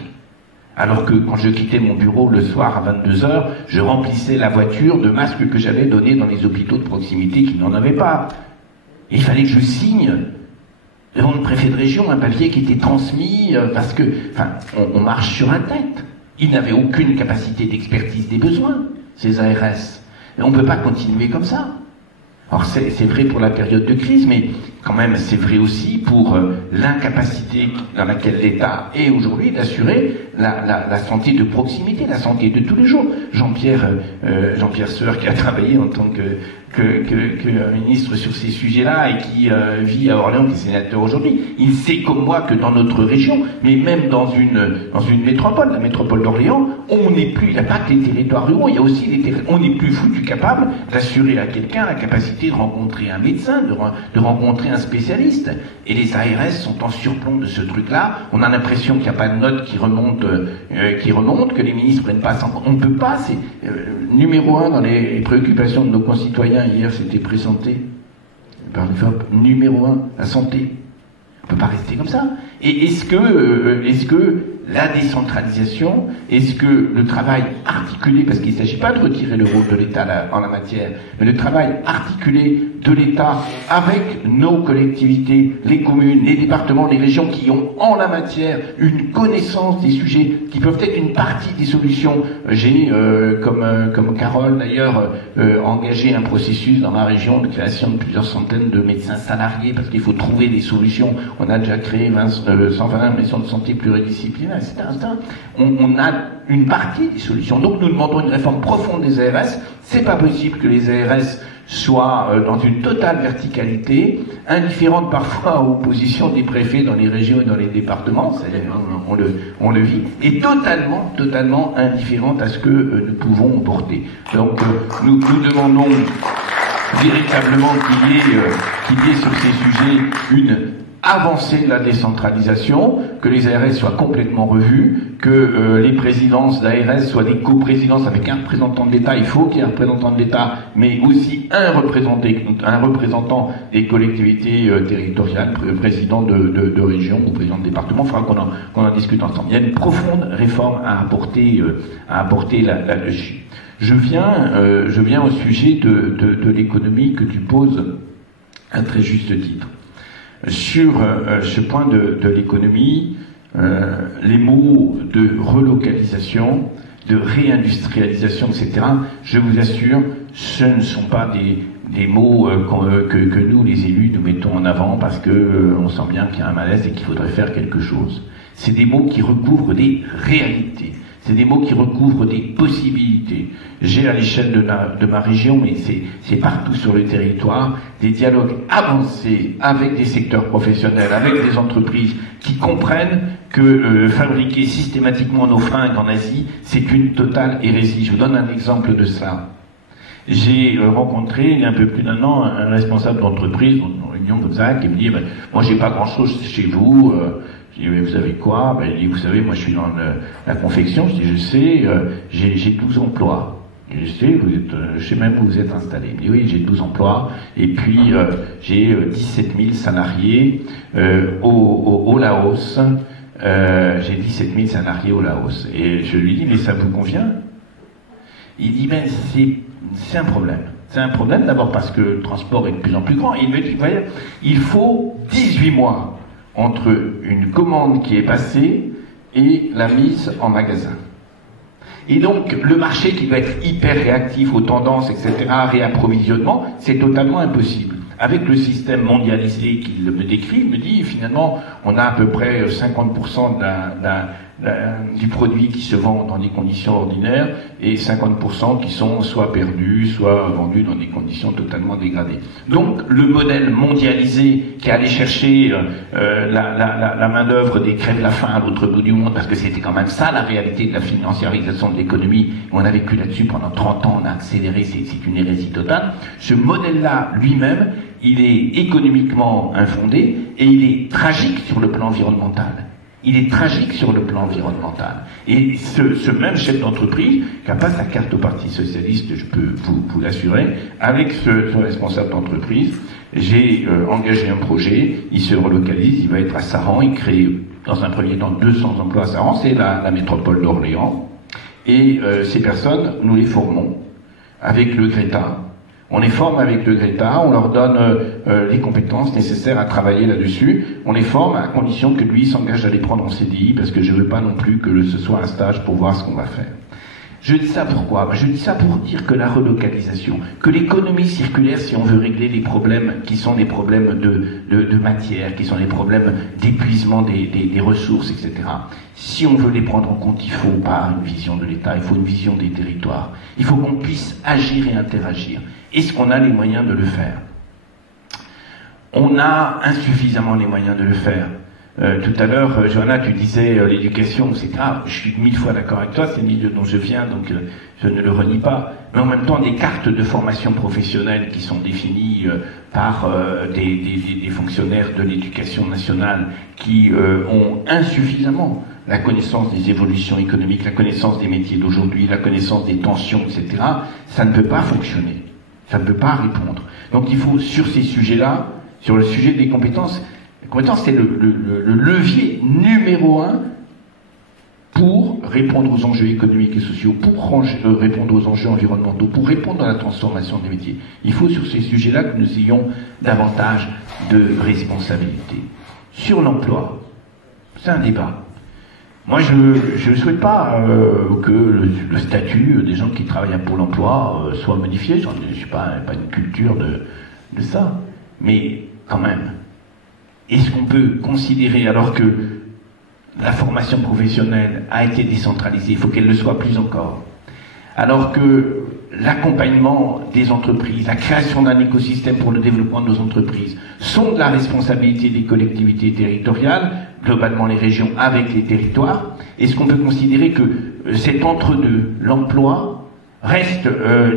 Alors que quand je quittais mon bureau le soir à 22h, je remplissais la voiture de masques que j'allais donner dans les hôpitaux de proximité qui n'en avaient pas. Et il fallait que je signe devant le préfet de région, un papier qui était transmis, parce que, on marche sur la tête. Ils n'avaient aucune capacité d'expertise des besoins, ces ARS. Et on ne peut pas continuer comme ça. Alors c'est vrai pour la période de crise, mais quand même c'est vrai aussi pour l'incapacité dans laquelle l'État est aujourd'hui d'assurer la santé de proximité, la santé de tous les jours. Jean-Pierre Sueur, qui a travaillé en tant que ministre sur ces sujets-là et qui vit à Orléans, qui est sénateur aujourd'hui, il sait comme moi que dans notre région, mais même dans une métropole, la métropole d'Orléans, on n'est plus, il n'y a pas que les territoires ruraux, il y a aussi les territoires, on n'est plus foutu capable d'assurer à quelqu'un la capacité de rencontrer un médecin, de rencontrer un spécialiste. Et les ARS sont en surplomb de ce truc-là. On a l'impression qu'il n'y a pas de notes qui remontent, que les ministres prennent pas ça. On ne peut pas, c'est numéro 1 dans les préoccupations de nos concitoyens. Hier, c'était présenté par le FOP, numéro 1, la santé. On ne peut pas rester comme ça. Et est-ce que la décentralisation, est-ce que le travail articulé, parce qu'il ne s'agit pas de retirer le rôle de l'État en la matière, mais le travail articulé de l'État avec nos collectivités, les communes, les départements, les régions qui ont en la matière une connaissance des sujets qui peuvent être une partie des solutions. J'ai, comme Carole d'ailleurs, engagé un processus dans ma région de création de plusieurs centaines de médecins salariés parce qu'il faut trouver des solutions. On a déjà créé 120 maisons de santé pluridisciplinaires, etc. On a une partie des solutions. Donc nous demandons une réforme profonde des ARS. C'est pas possible que les ARS soient dans une totale verticalité, indifférente parfois aux positions des préfets dans les régions et dans les départements, on le vit, et totalement indifférente à ce que nous pouvons porter. Donc nous demandons véritablement qu'il y ait sur ces sujets une avancée de la décentralisation, que les ARS soient complètement revues, que les présidences d'ARS soient des coprésidences avec un représentant de l'État. Il faut qu'il y ait un représentant de l'État, mais aussi un représentant des collectivités territoriales, président de région ou président de département. Il faudra qu'on en discute ensemble. Il y a une profonde réforme à apporter là-dessus. Je viens au sujet de l'économie que tu poses à très juste titre. Sur ce point de l'économie, les mots de relocalisation, de réindustrialisation, etc., je vous assure, ce ne sont pas des mots que nous, les élus, nous mettons en avant parce que on sent bien qu'il y a un malaise et qu'il faudrait faire quelque chose. C'est des mots qui recouvrent des réalités. C'est des mots qui recouvrent des possibilités. J'ai à l'échelle de ma région, mais c'est partout sur le territoire, des dialogues avancés avec des secteurs professionnels, avec des entreprises qui comprennent que fabriquer systématiquement nos fringues en Asie, c'est une totale hérésie. Je vous donne un exemple de ça. J'ai rencontré il y a un peu plus d'1 an un responsable d'entreprise, dans une réunion comme ça, qui me dit moi j'ai pas grand-chose chez vous. Je dis, mais vous savez quoi? Il dit, vous savez, moi je suis dans la confection. Je dis, je sais, j'ai 12 emplois. Je sais, je sais même où vous êtes installé. Il me dit, oui, j'ai 12 emplois. Et puis, j'ai 17 000 salariés au Laos. J'ai 17 000 salariés au Laos. Et je lui dis, mais ça vous convient? Il dit, ben c'est un problème. C'est un problème d'abord parce que le transport est de plus en plus grand. Et il me dit, voyez, il faut 18 mois entre une commande qui est passée et la mise en magasin. Et donc, le marché qui doit être hyper réactif aux tendances, etc., réapprovisionnement, c'est totalement impossible. Avec le système mondialisé qu'il me décrit, il me dit, finalement, on a à peu près 50% du produit qui se vend dans des conditions ordinaires et 50% qui sont soit perdus, soit vendus dans des conditions totalement dégradées. Donc, le modèle mondialisé qui allait chercher la main-d'œuvre des crèves la faim à l'autre bout du monde, parce que c'était quand même ça la réalité de la financiarisation de l'économie, on a vécu là-dessus pendant 30 ans, on a accéléré, c'est une hérésie totale. Ce modèle-là, lui-même, il est économiquement infondé et il est tragique sur le plan environnemental. Il est tragique sur le plan environnemental. Et ce même chef d'entreprise, qui n'a pas sa carte au Parti Socialiste, je peux vous l'assurer, avec ce responsable d'entreprise, j'ai engagé un projet, il se relocalise, il va être à Saran, il crée dans un premier temps 200 emplois à Saran, c'est la métropole d'Orléans, et ces personnes, nous les formons avec le Greta. On les forme avec le Greta, on leur donne les compétences nécessaires à travailler là-dessus. On les forme à condition que lui s'engage à les prendre en CDI, parce que je ne veux pas non plus que ce soit un stage pour voir ce qu'on va faire. Je dis ça pourquoi? Je dis ça pour dire que la relocalisation, que l'économie circulaire, si on veut régler les problèmes qui sont des problèmes de matière, qui sont des problèmes d'épuisement des ressources, etc., si on veut les prendre en compte, il faut pas une vision de l'État, il faut une vision des territoires. Il faut qu'on puisse agir et interagir. Est-ce qu'on a les moyens de le faire? On a insuffisamment les moyens de le faire. Tout à l'heure, Johanna, tu disais l'éducation, c'est grave. Je suis 1000 fois d'accord avec toi, c'est le milieu dont je viens, donc je ne le renie pas. Mais en même temps, des cartes de formation professionnelle qui sont définies par des fonctionnaires de l'éducation nationale qui ont insuffisamment la connaissance des évolutions économiques, la connaissance des métiers d'aujourd'hui, la connaissance des tensions, etc., ça ne peut pas fonctionner. Ça ne peut pas répondre. Donc il faut, sur ces sujets-là, sur le sujet des compétences, les compétences, c'est le levier numéro 1 pour répondre aux enjeux économiques et sociaux, pour répondre aux enjeux environnementaux, pour répondre à la transformation des métiers. Il faut sur ces sujets-là que nous ayons davantage de responsabilité. Sur l'emploi, c'est un débat. Moi, je ne souhaite pas que le statut des gens qui travaillent à Pôle emploi soit modifié. Je ne suis pas une culture de ça. Mais quand même, est-ce qu'on peut considérer, alors que la formation professionnelle a été décentralisée, il faut qu'elle le soit plus encore, alors que l'accompagnement des entreprises, la création d'un écosystème pour le développement de nos entreprises sont de la responsabilité des collectivités territoriales, globalement les régions avec les territoires, est-ce qu'on peut considérer que cet entre-deux, l'emploi, reste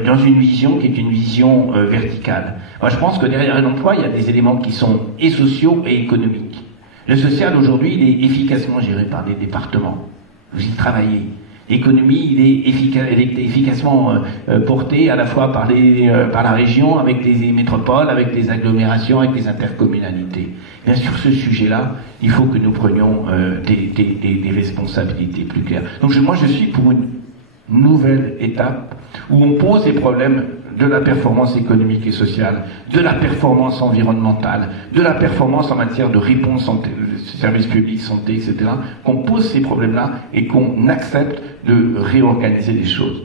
dans une vision qui est une vision verticale? Moi, je pense que derrière l'emploi, il y a des éléments qui sont et sociaux et économiques. Le social, aujourd'hui, il est efficacement géré par des départements. Vous y travaillez. L'économie, il est efficacement porté à la fois par la région, avec les métropoles, avec les agglomérations, avec les intercommunalités. Bien sûr, ce sujet-là, il faut que nous prenions des responsabilités plus claires. Donc moi, je suis pour une nouvelle étape où on pose les problèmes de la performance économique et sociale, de la performance environnementale, de la performance en matière de réponse en services publics, santé, etc., qu'on pose ces problèmes-là et qu'on accepte de réorganiser les choses.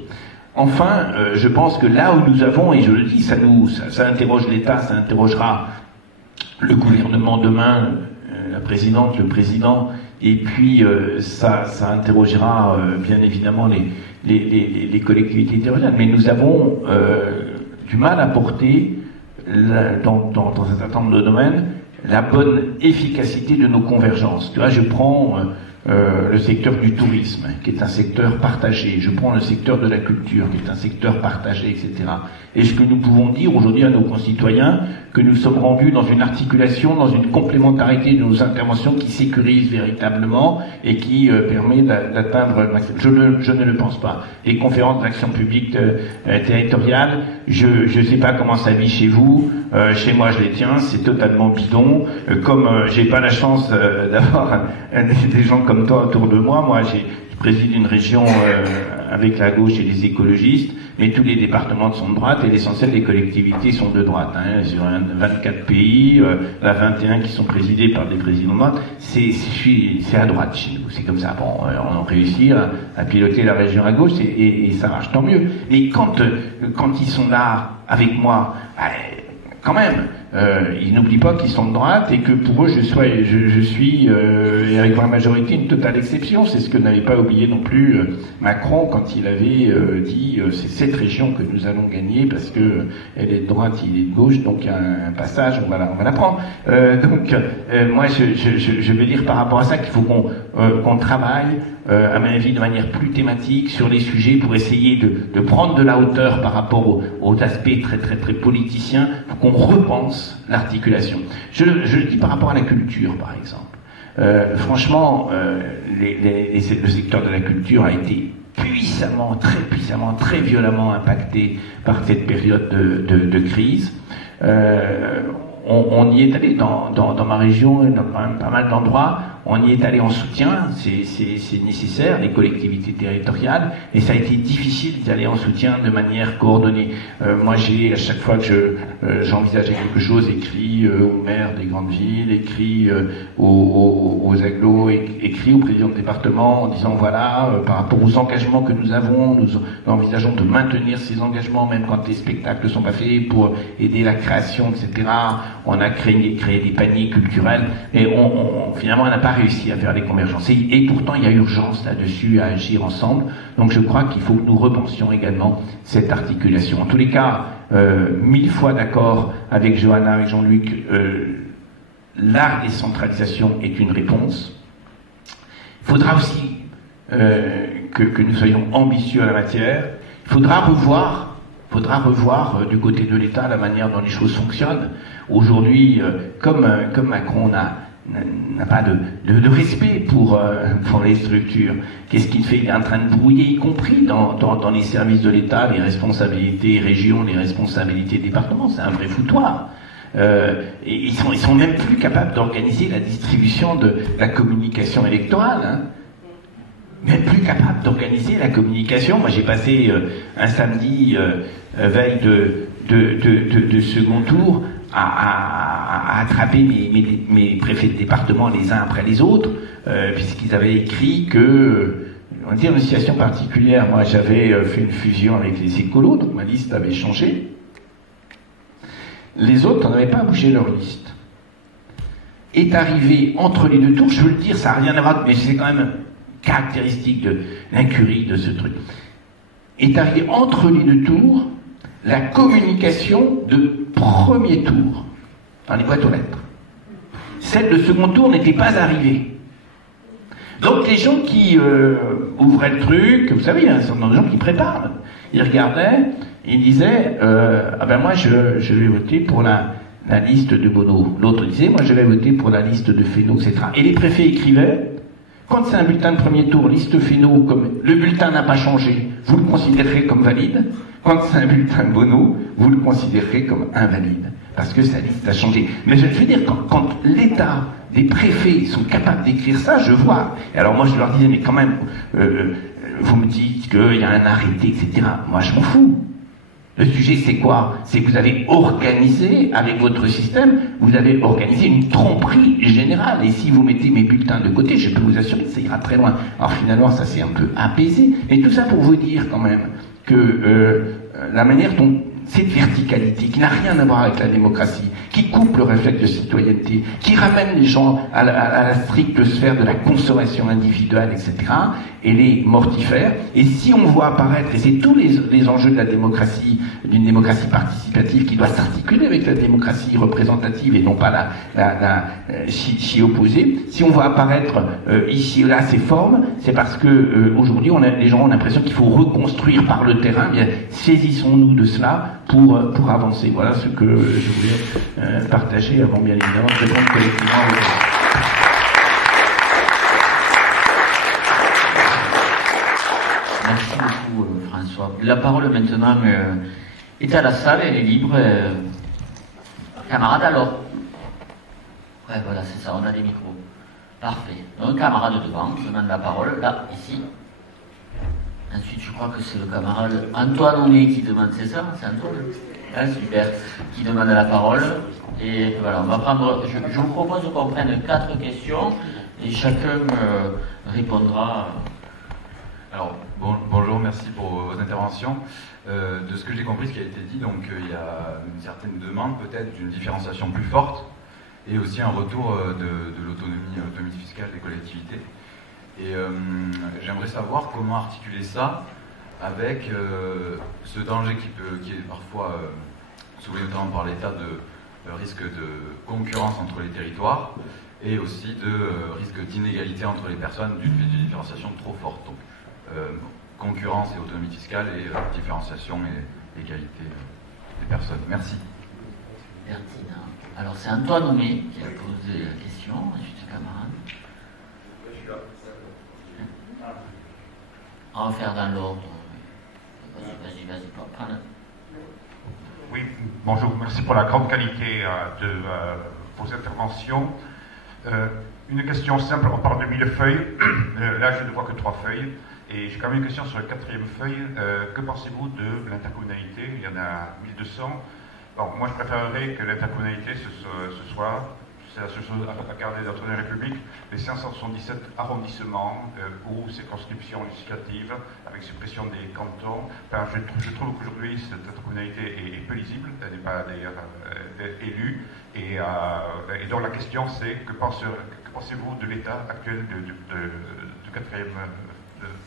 Enfin, je pense que là où nous avons, et je le dis, ça interroge l'État, ça interrogera le gouvernement demain, la présidente, le président, et puis ça interrogera bien évidemment les collectivités territoriales. Mais nous avons du mal à porter, dans un certain nombre de domaines, la bonne efficacité de nos convergences. Tu vois, je prends le secteur du tourisme, qui est un secteur partagé. Je prends le secteur de la culture, qui est un secteur partagé, etc. Est-ce que nous pouvons dire aujourd'hui à nos concitoyens que nous sommes rendus dans une articulation, dans une complémentarité de nos interventions qui sécurise véritablement et qui permet d'atteindre le maximum? Je ne le pense pas. Les conférences d'action publique territoriale, je ne sais pas comment ça vit chez vous. Chez moi, je les tiens, c'est totalement bidon. Comme j'ai pas la chance d'avoir des gens comme toi autour de moi, je préside une région avec la gauche et les écologistes, mais tous les départements sont de droite et l'essentiel des collectivités sont de droite. Hein. Sur 24 pays, la 21 qui sont présidés par des présidents de droite, c'est à droite chez nous. C'est comme ça. Bon, on réussit à piloter la région à gauche et ça marche, tant mieux. Et quand ils sont là avec moi, quand même, ils n'oublient pas qu'ils sont de droite et que pour eux, je suis avec ma majorité, une totale exception. C'est ce que n'avait pas oublié non plus Macron quand il avait dit c'est cette région que nous allons gagner parce que elle est de droite, il est de gauche, donc il y a un passage, on va la prendre. Moi, je vais dire par rapport à ça qu'il faut qu'on travaille, à mon avis, de manière plus thématique sur les sujets pour essayer de prendre de la hauteur par rapport aux aspects très très très politiciens, pour qu'on repense l'articulation. Je le dis par rapport à la culture, par exemple. Franchement, le secteur de la culture a été puissamment, très violemment impacté par cette période de crise. On y est allé dans ma région, dans quand même pas mal d'endroits, on y est allé en soutien, c'est nécessaire, les collectivités territoriales, et ça a été difficile d'y aller en soutien de manière coordonnée. Moi, j'ai, à chaque fois que j'envisageais quelque chose, écrit aux maires des grandes villes, écrit aux agglos, écrit au président de département en disant voilà, par rapport aux engagements que nous avons, nous envisageons de maintenir ces engagements, même quand les spectacles ne sont pas faits, pour aider la création, etc. On a créé des paniers culturels, et finalement, on n'a pas réussi à faire des convergences. Et pourtant, il y a urgence là-dessus à agir ensemble. Donc je crois qu'il faut que nous repensions également cette articulation. En tous les cas, 1000 fois d'accord avec Johanna, avec Jean-Luc, la décentralisation est une réponse. Il faudra aussi que nous soyons ambitieux en la matière. Il faudra revoir du côté de l'État la manière dont les choses fonctionnent. Aujourd'hui, comme Macron n'a pas de respect pour les structures. Qu'est-ce qu'il fait? Il est en train de brouiller, y compris dans les services de l'État, les responsabilités régions, les responsabilités départements. C'est un vrai foutoir. Et ils sont même plus capables d'organiser la distribution de la communication électorale. Hein. même plus capable d'organiser la communication. Moi, j'ai passé un samedi veille de second tour à attraper mes préfets de département les uns après les autres, puisqu'ils avaient écrit que, on dit une situation particulière, moi j'avais fait une fusion avec les écolos, donc ma liste avait changé. Les autres n'avaient pas bougé leur liste. Est arrivé entre les deux tours, je veux le dire, ça n'a rien à voir, mais c'est quand même caractéristique de l'incurie de ce truc. Est arrivé entre les deux tours la communication de premier tour dans les boîtes aux lettres. Celle de second tour n'était pas arrivée. Donc les gens qui ouvraient le truc, vous savez, il y a un certain nombre de gens qui préparent. Ils regardaient, ils disaient ah ben moi je vais voter pour la liste de Bono. L'autre disait moi je vais voter pour la liste de Fesneau, etc. Et les préfets écrivaient quand c'est un bulletin de premier tour, liste Fesneau, comme le bulletin n'a pas changé, vous le considérez comme valide. Quand c'est un bulletin de Bono, vous le considérez comme invalide, parce que sa liste a changé. Mais je veux dire, quand l'État, les préfets sont capables d'écrire ça, je vois. Et alors moi je leur disais, mais quand même, vous me dites qu'il y a un arrêté, etc. Moi je m'en fous. Le sujet c'est quoi? C'est que vous avez organisé, avec votre système, vous avez organisé une tromperie générale. Et si vous mettez mes bulletins de côté, je peux vous assurer que ça ira très loin. Alors finalement ça s'est un peu apaisé. Mais tout ça pour vous dire quand même que la manière dont cette verticalité, qui n'a rien à voir avec la démocratie, qui coupe le réflexe de citoyenneté, qui ramène les gens à la stricte sphère de la consommation individuelle, etc., elle est mortifère. Et si on voit apparaître, et c'est tous les enjeux de la démocratie, d'une démocratie participative qui doit s'articuler avec la démocratie représentative et non pas s'y opposer, si on voit apparaître ici et là ces formes, c'est parce que aujourd'hui les gens ont l'impression qu'il faut reconstruire par le terrain. Bien, saisissons-nous de cela pour avancer. Voilà ce que je voulais partager avant bien évidemment de répondre collectivement. Merci beaucoup François. La parole maintenant est à la salle, elle est libre. Camarade alors. Ouais voilà c'est ça, on a des micros. Parfait. Donc camarade devant, je demande la parole, là, ici. Ensuite je crois que c'est le camarade Antoine Oné qui demande, c'est ça? C'est Antoine? Ah, super. Qui demande la parole. Et voilà, on va prendre. Je vous propose qu'on prenne 4 questions et chacun répondra. Alors, bonjour, merci pour vos interventions. De ce que j'ai compris, ce qui a été dit, donc il y a une certaine demande peut-être d'une différenciation plus forte et aussi un retour de l'autonomie fiscale des collectivités. Et j'aimerais savoir comment articuler ça avec ce danger qui est parfois soulevé notamment par l'État de risque de concurrence entre les territoires et aussi de risque d'inégalité entre les personnes d'une différenciation trop forte. Donc, concurrence et autonomie fiscale et différenciation et égalité des personnes. Merci. Pertinent. Alors c'est Antoine Oné qui a posé la question, ensuite camarade. On va faire dans l'ordre. Vas-y, prends. Oui, bonjour, merci pour la grande qualité de vos interventions. Une question simple, on parle de 1000 feuilles, là je ne vois que 3 feuilles. Et j'ai quand même une question sur la 4e feuille. Que pensez-vous de l'intercommunalité? Il y en a 1200. Bon, moi je préférerais que l'intercommunalité ce soit, c'est la seule chose à garder dans la République, les 577 arrondissements ou circonscriptions législatives avec suppression des cantons. Enfin, je trouve qu'aujourd'hui cette intercommunalité est peu lisible, elle n'est pas d'ailleurs élue. Et donc la question c'est que pensez-vous de l'état actuel du 4e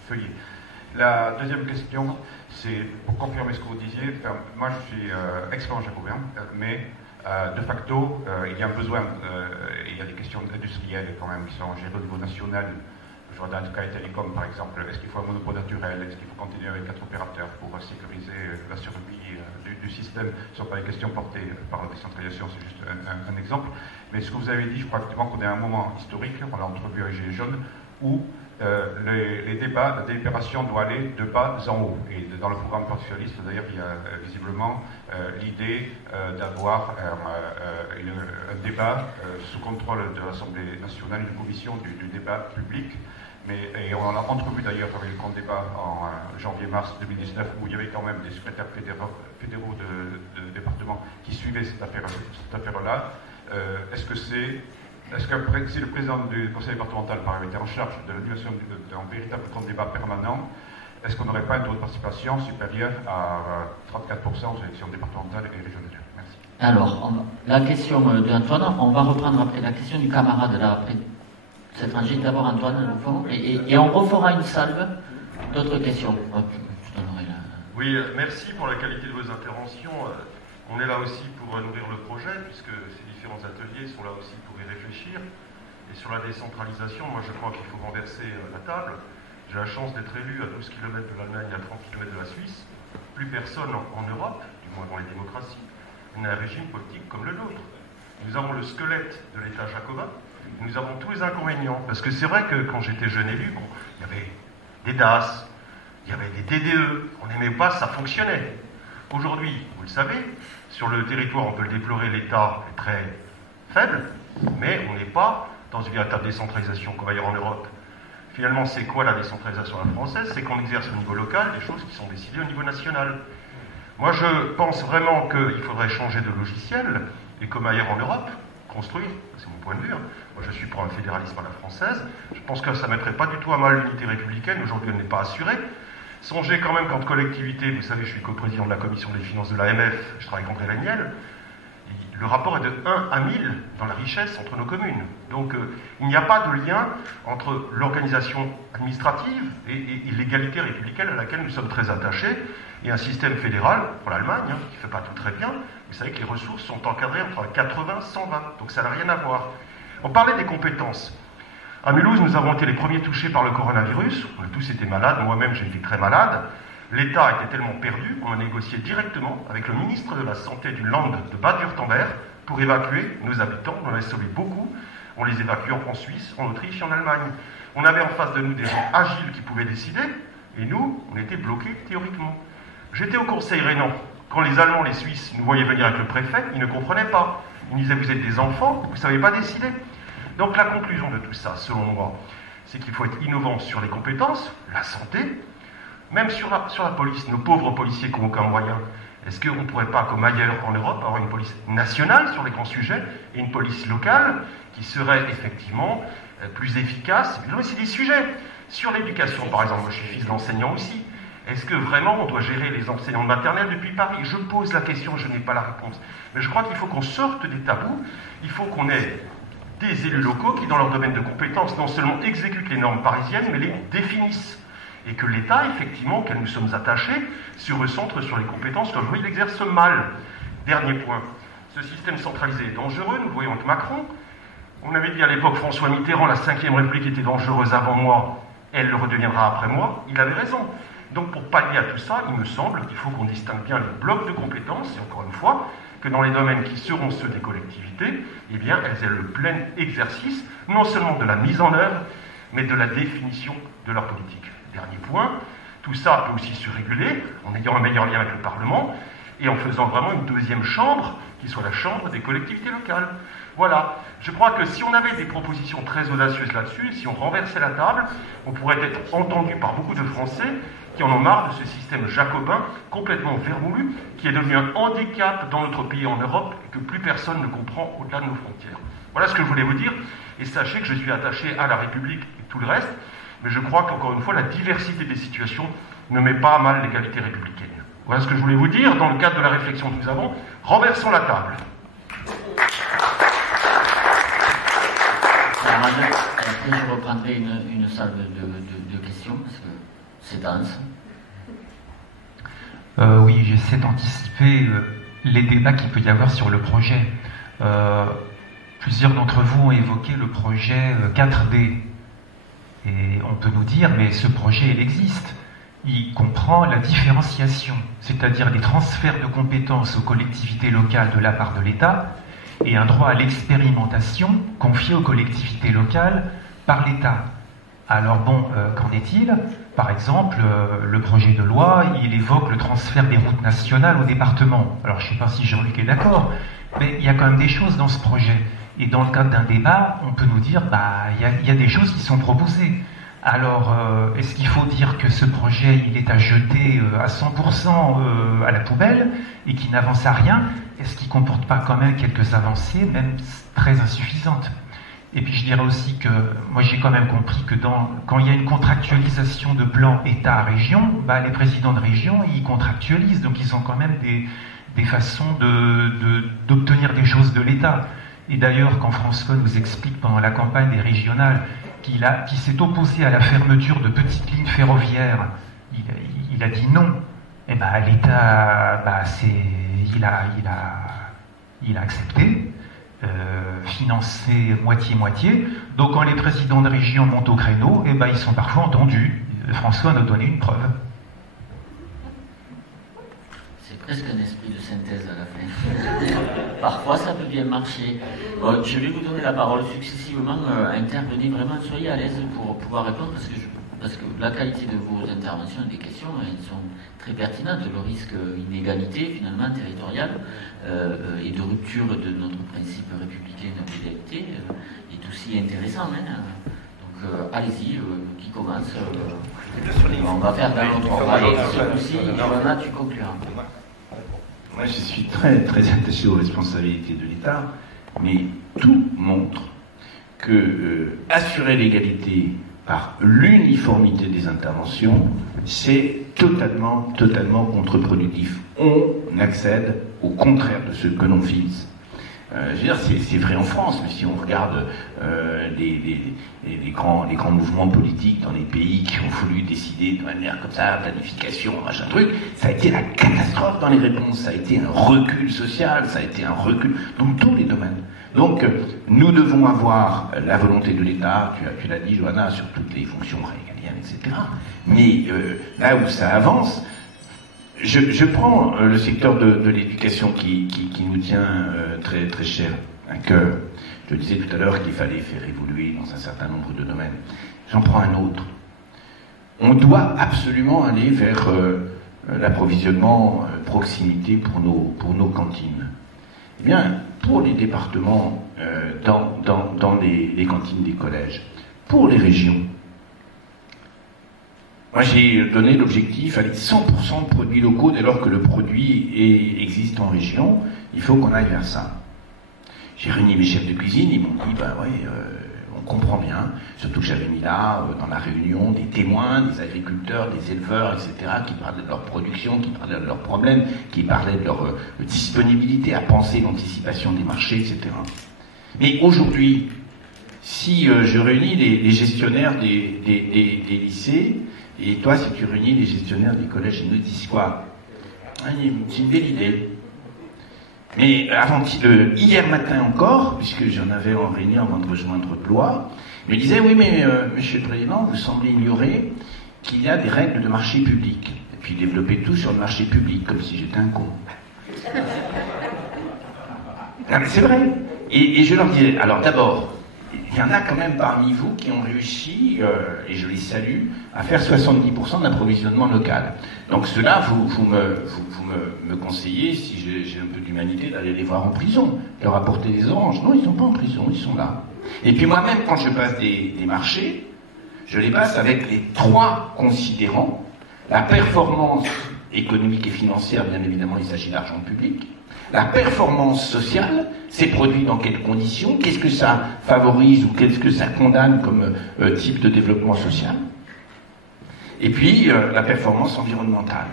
feuillet. La deuxième question, c'est pour confirmer ce que vous disiez. Enfin, moi, je suis expert jacobin, mais de facto, il y a un besoin. Il y a des questions industrielles quand même qui sont gérées au niveau national. Je vois dans le cas des télécoms, par exemple, est-ce qu'il faut un monopole naturel? Est-ce qu'il faut continuer avec 4 opérateurs pour sécuriser la survie du système? Ce ne sont pas des questions portées par la décentralisation, c'est juste un exemple. Mais ce que vous avez dit, je crois effectivement qu'on est à un moment historique, on l'a entrevu avec Gilets jaunes, où les débats, la délibération doit aller de bas en haut. Et dans le programme Parti socialiste, d'ailleurs, il y a visiblement l'idée d'avoir un débat sous contrôle de l'Assemblée nationale, une commission du débat public. Et on en a entrevu d'ailleurs avec le grand débat en janvier-mars 2019, où il y avait quand même des secrétaires fédéraux de départements qui suivaient cette affaire-là. Est-ce que si le président du conseil départemental par été en charge de l'animation d'un véritable grand débat permanent, est-ce qu'on n'aurait pas un taux de participation supérieur à 34% aux élections départementales et régionales? Merci. Alors, la question d'Antoine, on va reprendre après la question du camarade là, après cette rangée. D'abord Antoine, au fond, et on refera une salve d'autres questions. Oui, merci pour la qualité de vos interventions. On est là aussi pour nourrir le projet, puisque ces différents ateliers sont là aussi pour y réfléchir. Et sur la décentralisation, moi je crois qu'il faut renverser la table. J'ai la chance d'être élu à 12 km de l'Allemagne, à 30 km de la Suisse. Plus personne en Europe, du moins dans les démocraties, n'a un régime politique comme le nôtre. Nous avons le squelette de l'État jacobin, nous avons tous les inconvénients. Parce que c'est vrai que quand j'étais jeune élu, bon, il y avait des DAS, il y avait des TDE, on n'aimait pas, ça fonctionnait. Aujourd'hui, vous le savez, sur le territoire, on peut le déplorer, l'État est très faible, mais on n'est pas dans une véritable décentralisation comme ailleurs en Europe. Finalement, c'est quoi la décentralisation à la française? C'est qu'on exerce au niveau local des choses qui sont décidées au niveau national. Moi, je pense vraiment qu'il faudrait changer de logiciel, et comme ailleurs en Europe, construire, c'est mon point de vue, hein. Moi je suis pour un fédéralisme à la française, je pense que ça ne mettrait pas du tout à mal l'unité républicaine, aujourd'hui elle n'est pas assurée. Songez quand même qu'en collectivité, vous savez, je suis coprésident de la commission des finances de l'AMF, je travaille avec André Laniel, le rapport est de 1 à 1000 dans la richesse entre nos communes. Donc il n'y a pas de lien entre l'organisation administrative et l'égalité républicaine à laquelle nous sommes très attachés, et un système fédéral, pour l'Allemagne, hein, qui ne fait pas tout très bien. Vous savez que les ressources sont encadrées entre 80 et 120, donc ça n'a rien à voir. On parlait des compétences. À Mulhouse, nous avons été les premiers touchés par le coronavirus. On a tous été malades, moi-même j'ai été très malade. L'État était tellement perdu qu'on a négocié directement avec le ministre de la Santé du Land de Bade-Württemberg pour évacuer nos habitants. On en a sauvé beaucoup. On les évacue en Suisse, en Autriche et en Allemagne. On avait en face de nous des gens agiles qui pouvaient décider, et nous, on était bloqués théoriquement. J'étais au Conseil Rhénan. Quand les Allemands, les Suisses nous voyaient venir avec le préfet, ils ne comprenaient pas. Ils nous disaient, vous êtes des enfants, vous ne savez pas décider. Donc la conclusion de tout ça, selon moi, c'est qu'il faut être innovant sur les compétences, la santé, même sur la police, nos pauvres policiers qui n'ont aucun moyen. Est-ce qu'on ne pourrait pas, comme ailleurs en Europe, avoir une police nationale sur les grands sujets et une police locale qui serait effectivement plus efficace? Mais c'est des sujets. Sur l'éducation, par exemple, moi je suis fils d'enseignant aussi. Est-ce que vraiment on doit gérer les enseignants de maternelle depuis Paris? Je pose la question, je n'ai pas la réponse. Mais je crois qu'il faut qu'on sorte des tabous, il faut qu'on ait des élus locaux qui, dans leur domaine de compétences, non seulement exécutent les normes parisiennes, mais les définissent. Et que l'État, effectivement, auquel nous sommes attachés, se recentre sur les compétences comme il l'exerce mal. Dernier point, ce système centralisé est dangereux, nous le voyons avec Macron. On avait dit à l'époque, François Mitterrand, la Ve République était dangereuse avant moi, elle le redeviendra après moi. Il avait raison. Donc pour pallier à tout ça, il me semble qu'il faut qu'on distingue bien les blocs de compétences, et encore une fois, que dans les domaines qui seront ceux des collectivités, eh bien, elles aient le plein exercice, non seulement de la mise en œuvre, mais de la définition de leur politique. Dernier point, tout ça peut aussi se réguler en ayant un meilleur lien avec le Parlement, et en faisant vraiment une deuxième chambre, qui soit la chambre des collectivités locales. Voilà. Je crois que si on avait des propositions très audacieuses là-dessus, si on renversait la table, on pourrait être entendu par beaucoup de Français qui en ont marre de ce système jacobin complètement vermoulu, qui est devenu un handicap dans notre pays en Europe et que plus personne ne comprend au-delà de nos frontières. Voilà ce que je voulais vous dire, et sachez que je suis attaché à la République et tout le reste, mais je crois qu'encore une fois, la diversité des situations ne met pas à mal l'égalité républicaine. Voilà ce que je voulais vous dire dans le cadre de la réflexion que nous avons. Renversons la table. Après, je reprendrai une salve de questions, parce que c'est dense. Oui, j'essaie d'anticiper les débats qu'il peut y avoir sur le projet. Plusieurs d'entre vous ont évoqué le projet 4D. Et on peut nous dire, mais ce projet, il existe. Il comprend la différenciation, c'est-à-dire des transferts de compétences aux collectivités locales de la part de l'État, et un droit à l'expérimentation confié aux collectivités locales par l'État. Alors bon, qu'en est-il? Par exemple, le projet de loi, il évoque le transfert des routes nationales au département. Alors je ne sais pas si Jean-Luc est d'accord, mais il y a quand même des choses dans ce projet. Et dans le cadre d'un débat, on peut nous dire, il y a des choses qui sont proposées. Alors, est-ce qu'il faut dire que ce projet, il est à jeter à 100% à la poubelle et qu'il n'avance à rien? Est-ce qu'il ne comporte pas quand même quelques avancées, même très insuffisantes? Et puis je dirais aussi que moi j'ai quand même compris que quand il y a une contractualisation de plan État-région, les présidents de région, ils contractualisent, donc ils ont quand même des façons d'obtenir des choses de l'État. Et d'ailleurs, quand François nous explique pendant la campagne des régionales qu'il s'est opposé à la fermeture de petites lignes ferroviaires, il a dit non. Et l'État, il a accepté, financé moitié-moitié. Donc quand les présidents de région montent au créneau, ils sont parfois entendus. François nous a donné une preuve. C'est presque un esprit de synthèse à la fin. Parfois ça peut bien marcher. Bon, je vais vous donner la parole successivement. Intervenez vraiment, soyez à l'aise pour pouvoir répondre parce que la qualité de vos interventions et des questions, elles sont très pertinentes. Le risque inégalité finalement territoriale et de rupture de notre principe républicain d'égalité est aussi intéressant. Donc allez-y, qui commence on va faire dans l'autre ordre. Aussi, Johanna, tu concluras. Moi, je suis très, très attaché aux responsabilités de l'État, mais tout montre que assurer l'égalité par l'uniformité des interventions, c'est totalement contre-productif. On accède au contraire de ce que l'on vise. Je veux dire, c'est vrai en France, mais si on regarde les grands mouvements politiques dans les pays qui ont voulu décider de manière comme ça, planification, machin truc, ça a été la catastrophe dans les réponses, ça a été un recul social, ça a été un recul dans tous les domaines. Donc, nous devons avoir la volonté de l'État, tu l'as dit, Johanna, sur toutes les fonctions régaliennes, etc. Mais là où ça avance, je prends le secteur de l'éducation qui nous tient très, très cher à cœur. Je disais tout à l'heure qu'il fallait faire évoluer dans un certain nombre de domaines. J'en prends un autre. On doit absolument aller vers l'approvisionnement proximité pour nos cantines. Eh bien, pour les départements, dans les cantines des collèges, pour les régions, moi j'ai donné l'objectif avec 100% de produits locaux dès lors que le produit existe en région, il faut qu'on aille vers ça. J'ai réuni mes chefs de cuisine, ils m'ont dit, on comprend bien, surtout que j'avais mis là, dans la réunion, des témoins, des agriculteurs, des éleveurs, etc., qui parlaient de leur production, qui parlaient de leurs problèmes, qui parlaient de leur disponibilité à penser l'anticipation des marchés, etc. Mais aujourd'hui, si je réunis les gestionnaires des lycées, et toi, si tu réunis les gestionnaires des collèges, ils nous disent quoi? C'est une belle idée. Mais hier matin encore, puisque j'en avais en réunion avant de rejoindre Blois, ils me disaient, oui, mais Monsieur le Président, vous semblez ignorer qu'il y a des règles de marché public. Et puis développer tout sur le marché public, comme si j'étais un con. Non, mais c'est vrai. Et je leur disais, alors d'abord, il y en a quand même parmi vous qui ont réussi, et je les salue, à faire 70% d'approvisionnement local. Donc ceux-là, vous me conseillez, si j'ai un peu d'humanité, d'aller les voir en prison, leur apporter des oranges. Non, ils ne sont pas en prison, ils sont là. Et puis moi-même, quand je passe des marchés, je les passe avec les 3 considérants. La performance économique et financière, bien évidemment, il s'agit d'argent public. La performance sociale, c'est produit dans quelles conditions? Qu'est-ce que ça favorise ou qu'est-ce que ça condamne comme type de développement social? Et puis, la performance environnementale.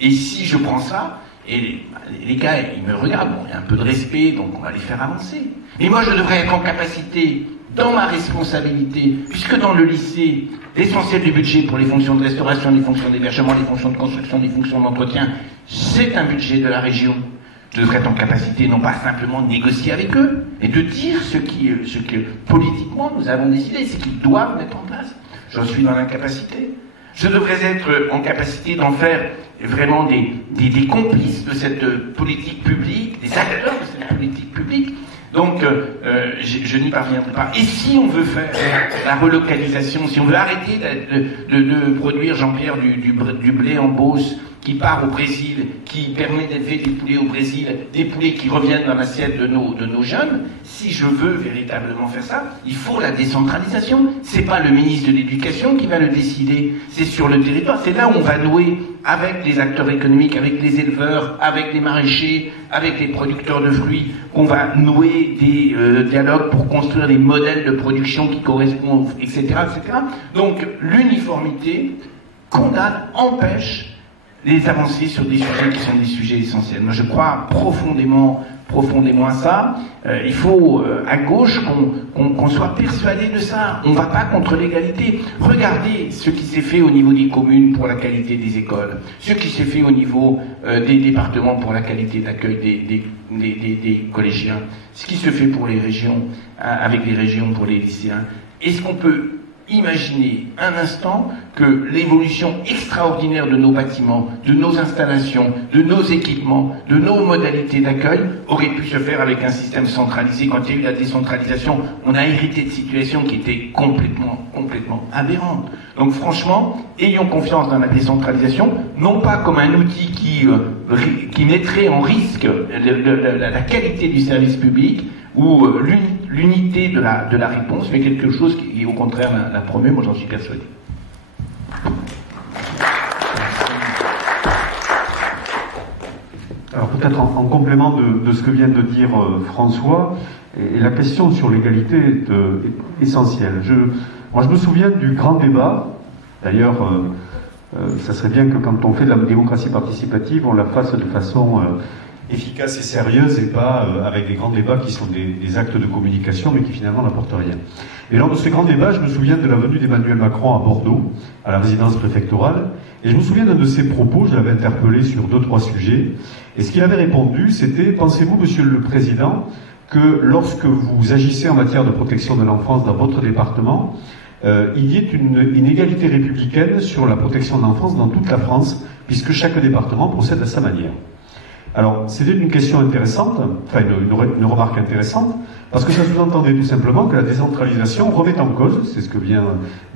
Et si je prends ça, et les gars, ils me regardent, bon, il y a un peu de respect, donc on va les faire avancer. Mais moi, je devrais être en capacité, dans ma responsabilité, puisque dans le lycée, l'essentiel du budget pour les fonctions de restauration, les fonctions d'hébergement, les fonctions de construction, les fonctions d'entretien, c'est un budget de la région. Je devrais être en capacité non pas simplement de négocier avec eux, mais de dire ce que politiquement nous avons décidé, c'est qu'ils doivent mettre en place. J'en suis dans l'incapacité. Je devrais être en capacité d'en faire vraiment des complices de cette politique publique, des acteurs de cette politique publique. Donc, je n'y parviendrai pas. Et si on veut faire la relocalisation, si on veut arrêter de produire, Jean-Pierre, du blé en Beauce, qui part au Brésil, qui permet d'élever des poulets au Brésil, des poulets qui reviennent dans l'assiette de nos jeunes. Si je veux véritablement faire ça, il faut la décentralisation. C'est pas le ministre de l'Éducation qui va le décider, c'est sur le territoire. C'est là où on va nouer avec les acteurs économiques, avec les éleveurs, avec les maraîchers, avec les producteurs de fruits, qu'on va nouer des dialogues pour construire des modèles de production qui correspondent, etc., etc. Donc l'uniformité condamne, empêche les avancées sur des sujets qui sont des sujets essentiels. Moi, je crois profondément à ça. Il faut, à gauche, qu'on soit persuadé de ça. On ne va pas contre l'égalité. Regardez ce qui s'est fait au niveau des communes pour la qualité des écoles, ce qui s'est fait au niveau des départements pour la qualité d'accueil des collégiens, ce qui se fait pour les régions, avec les régions pour les lycéens. Est-ce qu'on peut imaginez un instant que l'évolution extraordinaire de nos bâtiments, de nos installations, de nos équipements, de nos modalités d'accueil aurait pu se faire avec un système centralisé. Quand il y a eu la décentralisation, on a hérité de situations qui étaient complètement aberrantes. Donc franchement, ayons confiance dans la décentralisation, non pas comme un outil qui mettrait en risque la qualité du service public, ou l'unité de la réponse, mais quelque chose qui, au contraire, la promeut, moi j'en suis persuadé. Alors peut-être en complément de ce que vient de dire François, et la question sur l'égalité est essentielle. Moi je me souviens du grand débat, d'ailleurs ça serait bien que quand on fait de la démocratie participative, on la fasse de façon efficace et sérieuse et pas avec des grands débats qui sont des actes de communication mais qui finalement n'apportent rien. Et lors de ce grand débat, je me souviens de la venue d'Emmanuel Macron à Bordeaux, à la résidence préfectorale, et je me souviens d'un de ses propos, je l'avais interpellé sur 2-3 sujets, et ce qu'il avait répondu, c'était « Pensez-vous, Monsieur le Président, que lorsque vous agissez en matière de protection de l'enfance dans votre département, il y ait une égalité républicaine sur la protection de l'enfance dans toute la France, puisque chaque département procède à sa manière ». Alors, c'était une question intéressante, enfin une remarque intéressante, parce que ça sous-entendait tout simplement que la décentralisation remet en cause, c'est ce que vient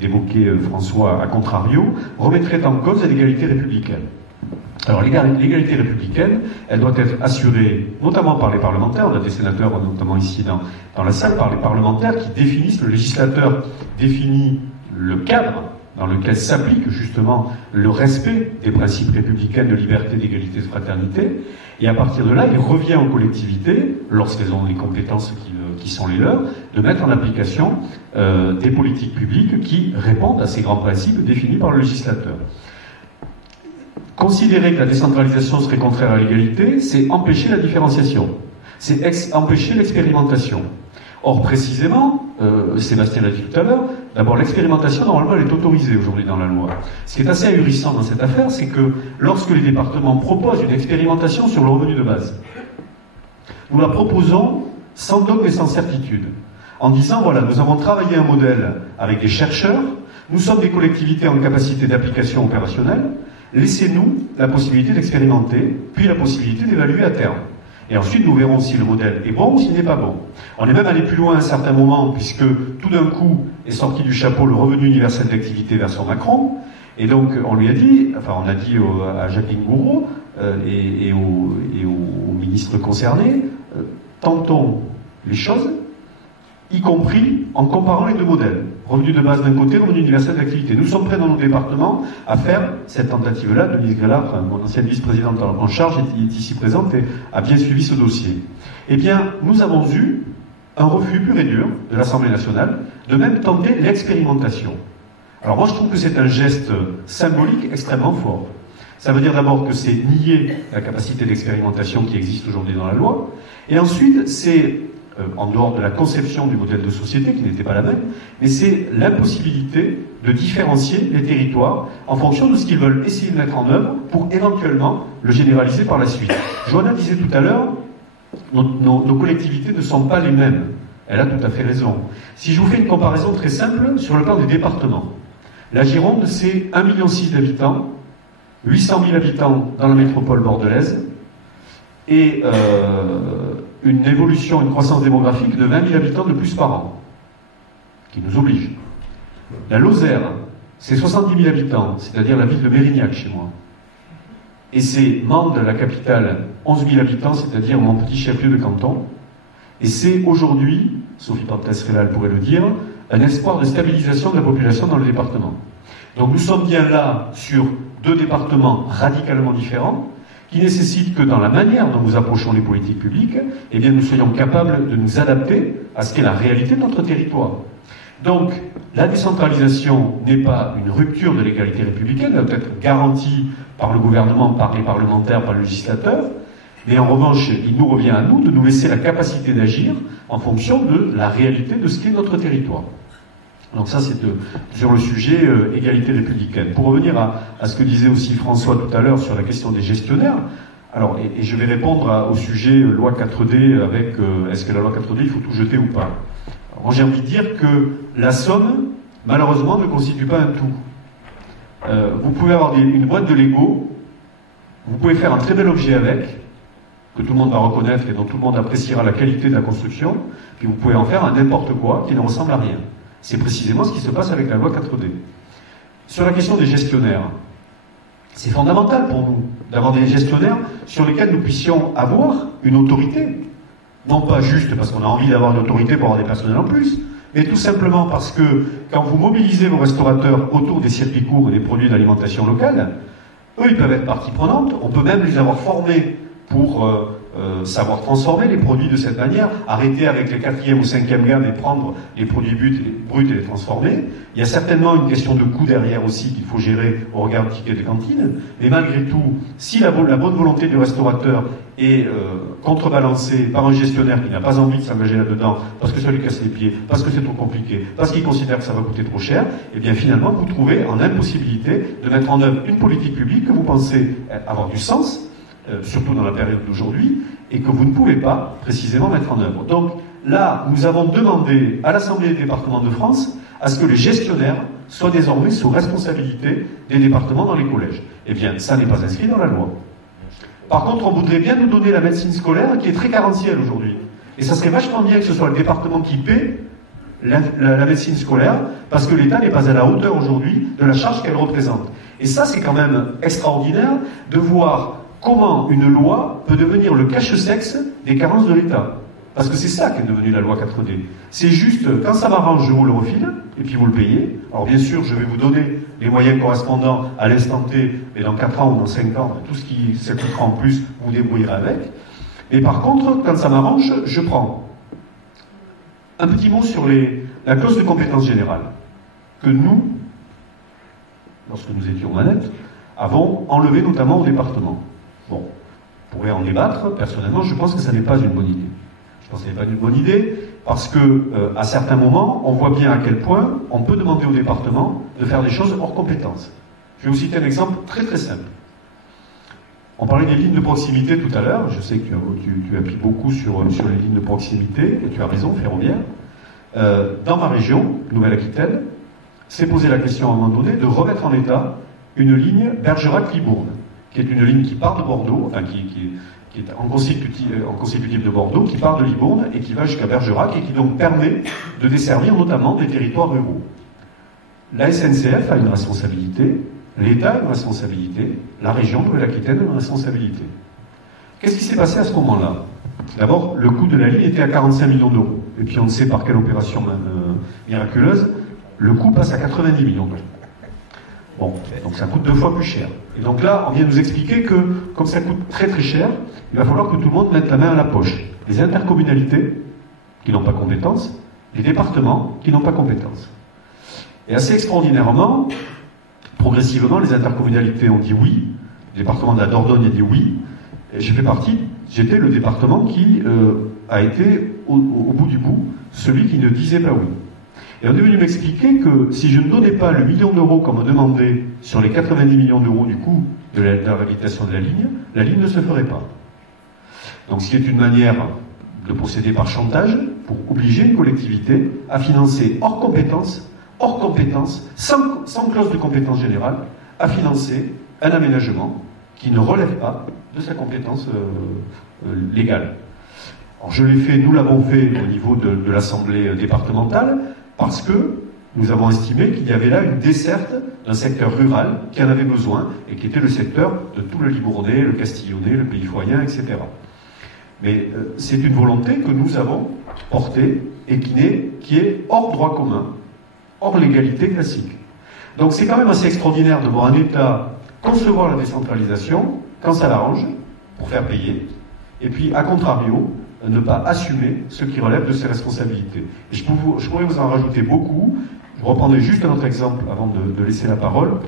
d'évoquer François à contrario, remettrait en cause l'égalité républicaine. Alors, l'égalité républicaine, elle doit être assurée notamment par les parlementaires, on a des sénateurs notamment ici dans la salle, par les parlementaires qui définissent, le législateur définit le cadre dans lequel s'applique justement le respect des principes républicains de liberté, d'égalité, de fraternité, et à partir de là, il revient aux collectivités, lorsqu'elles ont les compétences qui sont les leurs, de mettre en application des politiques publiques qui répondent à ces grands principes définis par le législateur. Considérer que la décentralisation serait contraire à l'égalité, c'est empêcher la différenciation, c'est empêcher l'expérimentation. Or, précisément, Sébastien l'a dit tout à l'heure, d'abord l'expérimentation, normalement, elle est autorisée aujourd'hui dans la loi. Ce qui est assez ahurissant dans cette affaire, c'est que lorsque les départements proposent une expérimentation sur le revenu de base, nous la proposons sans dogme et sans certitude, en disant, voilà, nous avons travaillé un modèle avec des chercheurs, nous sommes des collectivités en capacité d'application opérationnelle, laissez-nous la possibilité d'expérimenter, puis la possibilité d'évaluer à terme. Et ensuite, nous verrons si le modèle est bon ou s'il n'est pas bon. On est même allé plus loin à un certain moment, puisque tout d'un coup est sorti du chapeau le revenu universel d'activité version Macron. Et donc, on lui a dit, enfin, on a dit à Jacqueline Gouraud et aux ministres concernés, tentons les choses, y compris en comparant les deux modèles. Revenu de base d'un côté, revenu universel d'activité. Nous sommes prêts dans nos départements à faire cette tentative-là. Denise Grélard, mon ancienne vice-présidente en charge, est ici présente et a bien suivi ce dossier. Eh bien, nous avons eu un refus pur et dur de l'Assemblée nationale de même tenter l'expérimentation. Alors moi, je trouve que c'est un geste symbolique extrêmement fort. Ça veut dire d'abord que c'est nier la capacité d'expérimentation qui existe aujourd'hui dans la loi, et ensuite, c'est en dehors de la conception du modèle de société, qui n'était pas la même, mais c'est l'impossibilité de différencier les territoires en fonction de ce qu'ils veulent essayer de mettre en œuvre pour éventuellement le généraliser par la suite. Johanna disait tout à l'heure, nos collectivités ne sont pas les mêmes. Elle a tout à fait raison. Si je vous fais une comparaison très simple sur le plan des départements, la Gironde, c'est 1,6 million d'habitants, 800 000 habitants dans la métropole bordelaise, et une évolution, une croissance démographique de 20 000 habitants de plus par an, qui nous oblige. La Lozère, c'est 70 000 habitants, c'est-à-dire la ville de Mérignac chez moi. et c'est Mende, la capitale, 11 000 habitants, c'est-à-dire mon petit chef-lieu de canton. Et c'est aujourd'hui, Sophie Pantès-Réal pourrait le dire, un espoir de stabilisation de la population dans le département. Donc nous sommes bien là sur deux départements radicalement différents, qui nécessitent que dans la manière dont nous approchons les politiques publiques, eh bien nous soyons capables de nous adapter à ce qu'est la réalité de notre territoire. Donc, la décentralisation n'est pas une rupture de l'égalité républicaine, elle doit être garantie par le gouvernement, par les parlementaires, par le législateur, mais en revanche, il nous revient à nous de nous laisser la capacité d'agir en fonction de la réalité de ce qu'est notre territoire. Donc ça, c'est sur le sujet égalité républicaine. Pour revenir à ce que disait aussi François tout à l'heure sur la question des gestionnaires, alors, et je vais répondre au sujet loi 4D avec est-ce que la loi 4D, il faut tout jeter ou pas. Alors, j'ai envie de dire que la somme, malheureusement, ne constitue pas un tout. Vous pouvez avoir une boîte de Lego, vous pouvez faire un très bel objet avec, que tout le monde va reconnaître et dont tout le monde appréciera la qualité de la construction, puis vous pouvez en faire un n'importe quoi qui ne ressemble à rien. C'est précisément ce qui se passe avec la loi 4D. Sur la question des gestionnaires, c'est fondamental pour nous d'avoir des gestionnaires sur lesquels nous puissions avoir une autorité. Non pas juste parce qu'on a envie d'avoir une autorité pour avoir des personnels en plus, mais tout simplement parce que quand vous mobilisez vos restaurateurs autour des circuits courts et des produits d'alimentation locale, eux, ils peuvent être partie prenante. On peut même les avoir formés pour savoir transformer les produits de cette manière, arrêter avec les 4e ou 5e gammes et prendre les produits bruts et les transformer. Il y a certainement une question de coût derrière aussi qu'il faut gérer au regard du ticket de cantine, mais malgré tout, si la bonne volonté du restaurateur est contrebalancée par un gestionnaire qui n'a pas envie de s'engager là-dedans, parce que ça lui casse les pieds, parce que c'est trop compliqué, parce qu'il considère que ça va coûter trop cher, et bien finalement vous trouvez en impossibilité de mettre en œuvre une politique publique que vous pensez avoir du sens, surtout dans la période d'aujourd'hui, et que vous ne pouvez pas précisément mettre en œuvre. Donc là, nous avons demandé à l'Assemblée des départements de France à ce que les gestionnaires soient désormais sous responsabilité des départements dans les collèges. Eh bien, ça n'est pas inscrit dans la loi. Par contre, on voudrait bien nous donner la médecine scolaire qui est très carentielle aujourd'hui. Et ça serait vachement bien que ce soit le département qui paie la médecine scolaire, parce que l'État n'est pas à la hauteur aujourd'hui de la charge qu'elle représente. Et ça, c'est quand même extraordinaire de voir comment une loi peut devenir le cache-sexe des carences de l'État. Parce que c'est ça qu'est devenue la loi 4D. C'est juste, quand ça m'arrange, je vous le refile, et puis vous le payez. Alors bien sûr, je vais vous donner les moyens correspondants à l'instant T, mais dans 4 ans ou dans 5 ans, tout ce qui s'appliquera en plus, vous vous débrouillerez avec. Et par contre, quand ça m'arrange, je prends. Un petit mot sur la clause de compétence générale, que nous, lorsque nous étions manettes, avons enlevé notamment au département. Bon, on pourrait en débattre. Personnellement, je pense que ça n'est pas une bonne idée. Je pense que ce n'est pas une bonne idée parce que, à certains moments, on voit bien à quel point on peut demander au département de faire des choses hors compétence. Je vais vous citer un exemple très très simple. On parlait des lignes de proximité tout à l'heure. Je sais que tu appuies beaucoup sur les lignes de proximité, et tu as raison, ferroviaire. Dans ma région, Nouvelle-Aquitaine, s'est posé la question à un moment donné de remettre en état une ligne Bergerac-Libourne, qui est une ligne qui part de Bordeaux, enfin qui est en consécutif de Bordeaux, qui part de Libourne et qui va jusqu'à Bergerac et qui donc permet de desservir notamment des territoires ruraux. La SNCF a une responsabilité, l'État a une responsabilité, la région Nouvelle-Aquitaine a une responsabilité. Qu'est-ce qui s'est passé à ce moment-là? D'abord, le coût de la ligne était à 45 millions d'euros. Et puis on ne sait par quelle opération miraculeuse, le coût passe à 90 millions d'euros. Bon, donc ça coûte 2 fois plus cher. Et donc là, on vient nous expliquer que, comme ça coûte très très cher, il va falloir que tout le monde mette la main à la poche. Les intercommunalités, qui n'ont pas compétence, les départements, qui n'ont pas compétence. Et assez extraordinairement, progressivement, les intercommunalités ont dit oui, le département de la Dordogne a dit oui, et j'étais le département qui a été, au bout du bout, celui qui ne disait pas oui. Et on est venu m'expliquer que si je ne donnais pas le million d'euros qu'on me demandait sur les 90 millions d'euros du coût de la réhabilitation de la ligne ne se ferait pas. Donc ce qui est une manière de procéder par chantage pour obliger une collectivité à financer hors compétence, sans clause de compétence générale, à financer un aménagement qui ne relève pas de sa compétence légale. Alors nous l'avons fait au niveau de l'Assemblée départementale, parce que Nous avons estimé qu'il y avait là une desserte d'un secteur rural qui en avait besoin et qui était le secteur de tout le Libournais, le Castillonnais, le Pays Foyen, etc. Mais c'est une volonté que nous avons portée et qui est hors droit commun, hors légalité classique. Donc c'est quand même assez extraordinaire de voir un État concevoir la décentralisation quand ça l'arrange, pour faire payer, et puis, à contrario, ne pas assumer ce qui relève de ses responsabilités. Et je pourrais vous en rajouter beaucoup. Je reprendrai juste un autre exemple avant de laisser la parole,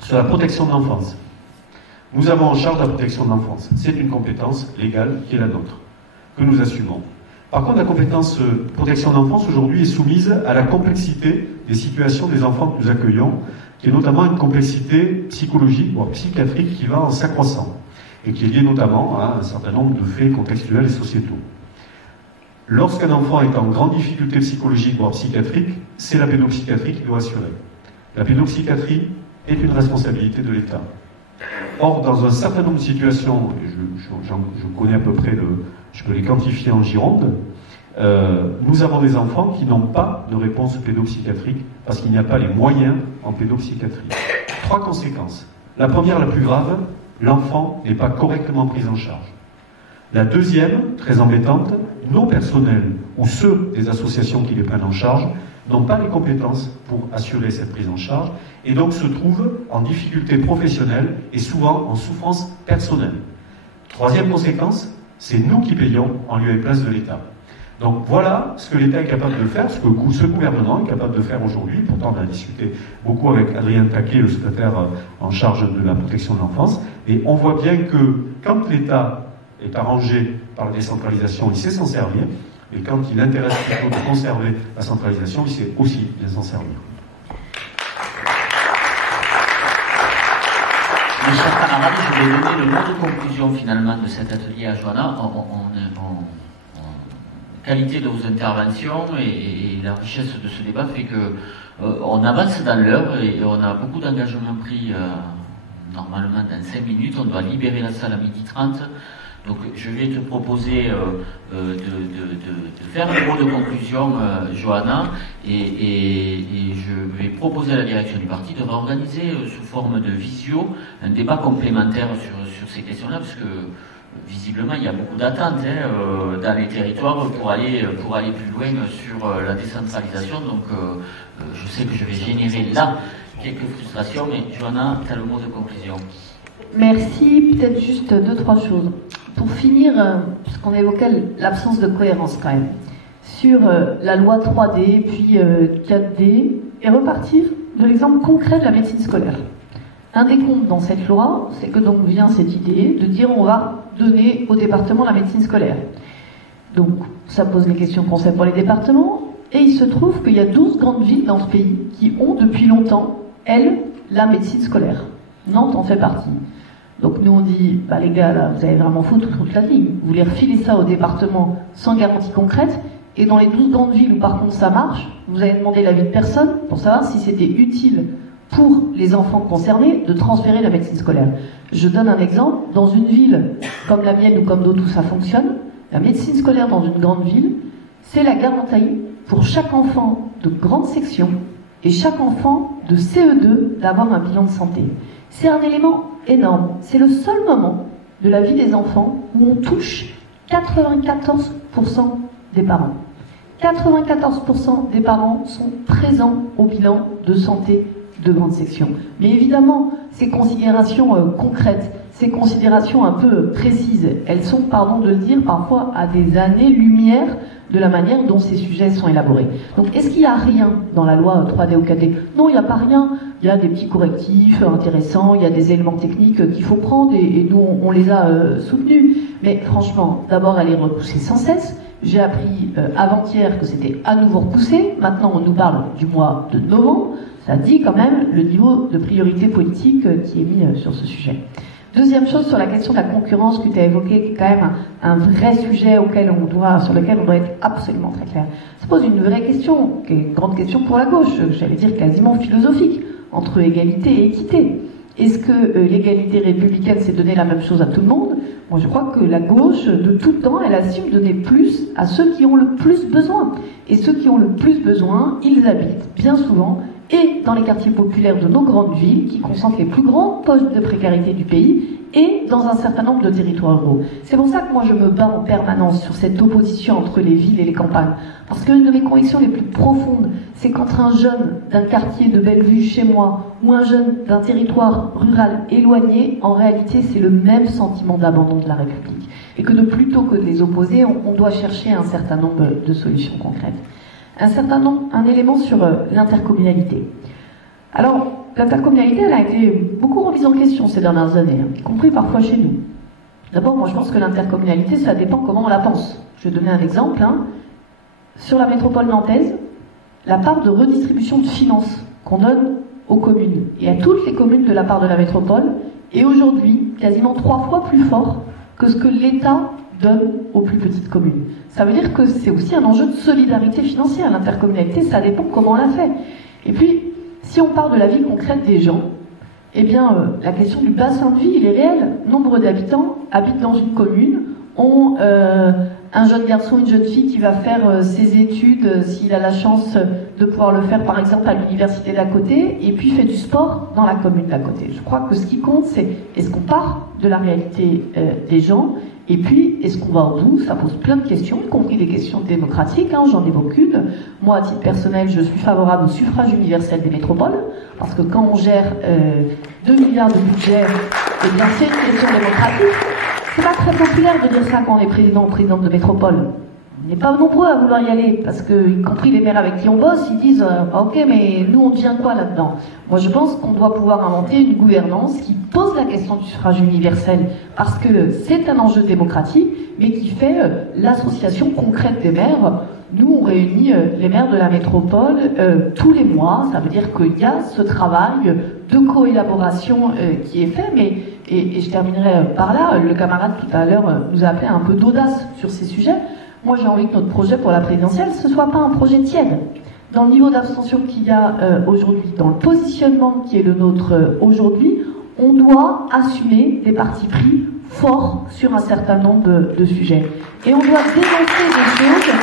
sur la protection de l'enfance. Nous avons en charge la protection de l'enfance. C'est une compétence légale qui est la nôtre, que nous assumons. Par contre, la compétence protection de l'enfance aujourd'hui est soumise à la complexité des situations des enfants que nous accueillons, qui est notamment une complexité psychologique, voire psychiatrique, qui va en s'accroissant, et qui est liée notamment à un certain nombre de faits contextuels et sociétaux. Lorsqu'un enfant est en grande difficulté psychologique, voire psychiatrique, c'est la pédopsychiatrie qui doit assurer. La pédopsychiatrie est une responsabilité de l'État. Or, dans un certain nombre de situations, et je connais à peu près, je peux les quantifier en Gironde, nous avons des enfants qui n'ont pas de réponse pédopsychiatrique parce qu'il n'y a pas les moyens en pédopsychiatrie. 3 conséquences. La première, la plus grave, l'enfant n'est pas correctement pris en charge. La deuxième, très embêtante, nos personnels ou ceux des associations qui les prennent en charge n'ont pas les compétences pour assurer cette prise en charge et donc se trouvent en difficulté professionnelle et souvent en souffrance personnelle. Troisième conséquence, c'est nous qui payons en lieu et place de l'État. Donc voilà ce que l'État est capable de faire, ce que ce gouvernement est capable de faire aujourd'hui. Pourtant, on a discuté beaucoup avec Adrien Taquet, le secrétaire en charge de la protection de l'enfance, et on voit bien que quand l'État est arrangé par la décentralisation, il sait s'en servir, et quand il intéresse plutôt de conserver la centralisation, il sait aussi bien s'en servir. Mes chers camarades, je vais donner le mot de conclusion finalement de cet atelier à Johanna. En qualité de vos interventions et la richesse de ce débat fait que on avance dans l'heure et on a beaucoup d'engagements pris normalement dans 5 minutes. On doit libérer la salle à 12h30. Donc je vais te proposer de faire un mot de conclusion, Johanna, et je vais proposer à la direction du parti de réorganiser sous forme de visio un débat complémentaire sur ces questions-là, parce que visiblement il y a beaucoup d'attentes dans les territoires pour aller plus loin sur la décentralisation. Donc je sais que je vais générer là quelques frustrations, mais Johanna, tu as le mot de conclusion. Merci, peut-être juste 2-3 choses. Pour finir, parce qu'on évoquait l'absence de cohérence quand même, sur la loi 3D, puis 4D, et repartir de l'exemple concret de la médecine scolaire. Un des comptes dans cette loi, c'est que donc vient cette idée de dire on va donner au département la médecine scolaire. Donc ça pose les questions qu'on sait pour les départements, et il se trouve qu'il y a 12 grandes villes dans ce pays qui ont depuis longtemps, elles, la médecine scolaire. Nantes en fait partie. Donc nous on dit, bah les gars là, vous avez vraiment foutu toute la ligne. Vous voulez refiler ça au département sans garantie concrète, et dans les 12 grandes villes où par contre ça marche, vous avez demandé l'avis de personne pour savoir si c'était utile pour les enfants concernés de transférer la médecine scolaire. Je donne un exemple, dans une ville comme la mienne ou comme d'autres où ça fonctionne, la médecine scolaire dans une grande ville, c'est la garantie pour chaque enfant de grande section et chaque enfant de CE2 d'avoir un bilan de santé. C'est un élément énorme. C'est le seul moment de la vie des enfants où on touche 94% des parents. 94% des parents sont présents au bilan de santé de grande section. Mais évidemment, ces considérations concrètes, ces considérations un peu précises, elles sont, pardon de le dire, parfois à des années-lumière de la manière dont ces sujets sont élaborés. Donc, est-ce qu'il n'y a rien dans la loi 3D ou 4D? Non, il n'y a pas rien. Il y a des petits correctifs intéressants, il y a des éléments techniques qu'il faut prendre, et nous, on les a soutenus. Mais franchement, d'abord, elle est repoussée sans cesse. J'ai appris avant-hier que c'était à nouveau repoussé. Maintenant, on nous parle du mois de novembre. Ça dit quand même le niveau de priorité politique qui est mis sur ce sujet. Deuxième chose, sur la question de la concurrence que tu as évoquée, qui est quand même un vrai sujet sur lequel on doit être absolument très clair. Ça pose une vraie question, qui est une grande question pour la gauche, j'allais dire quasiment philosophique, entre égalité et équité. Est-ce que l'égalité républicaine, c'est donner la même chose à tout le monde? Moi, je crois que la gauche, de tout temps, elle assume donner plus à ceux qui ont le plus besoin. Et ceux qui ont le plus besoin, ils habitent bien souvent et dans les quartiers populaires de nos grandes villes, qui concentrent les plus grands postes de précarité du pays, et dans un certain nombre de territoires ruraux. C'est pour ça que moi je me bats en permanence sur cette opposition entre les villes et les campagnes. Parce qu'une de mes convictions les plus profondes, c'est qu'entre un jeune d'un quartier de Bellevue chez moi, ou un jeune d'un territoire rural éloigné, en réalité c'est le même sentiment d'abandon de la République. Et que plutôt que de les opposer, on doit chercher un certain nombre de solutions concrètes. Un élément sur l'intercommunalité. Alors, l'intercommunalité, elle a été beaucoup remise en question ces dernières années, y compris parfois chez nous. D'abord, moi je pense que l'intercommunalité, ça dépend comment on la pense. Je vais donner un exemple. Sur la métropole nantaise, la part de redistribution de finances qu'on donne aux communes et à toutes les communes de la part de la métropole est aujourd'hui quasiment 3 fois plus fort que ce que l'État donne aux plus petites communes. Ça veut dire que c'est aussi un enjeu de solidarité financière. L'intercommunalité, ça dépend comment on la fait. Et puis, si on part de la vie concrète des gens, eh bien, la question du bassin de vie, il est réel. Nombre d'habitants habitent dans une commune, ont un jeune garçon, une jeune fille qui va faire ses études, s'il a la chance de pouvoir le faire, par exemple, à l'université d'à côté, et puis fait du sport dans la commune d'à côté. Je crois que ce qui compte, c'est est-ce qu'on part de la réalité des gens, et puis est-ce qu'on va au bout? Ça pose plein de questions, y compris des questions démocratiques, j'en évoque une. Moi, à titre personnel, je suis favorable au suffrage universel des métropoles, parce que quand on gère 2 milliards de budget, eh bien c'est une question démocratique. C'est pas très populaire de dire ça quand on est président ou présidente de métropole. On n'est pas nombreux à vouloir y aller, parce que, y compris les maires avec qui on bosse, ils disent ok, mais nous on devient quoi là-dedans? Moi je pense qu'on doit pouvoir inventer une gouvernance qui pose la question du suffrage universel, parce que c'est un enjeu démocratique, mais qui fait l'association concrète des maires. Nous, on réunit les maires de la métropole tous les mois. Ça veut dire qu'il y a ce travail de coélaboration qui est fait. Et je terminerai par là. Le camarade tout à l'heure nous a appelé un peu d'audace sur ces sujets. Moi, j'ai envie que notre projet pour la présidentielle, ce soit pas un projet tiède. Dans le niveau d'abstention qu'il y a aujourd'hui, dans le positionnement qui est le nôtre aujourd'hui, on doit assumer des partis pris forts sur un certain nombre de sujets. Et on doit dénoncer des choses,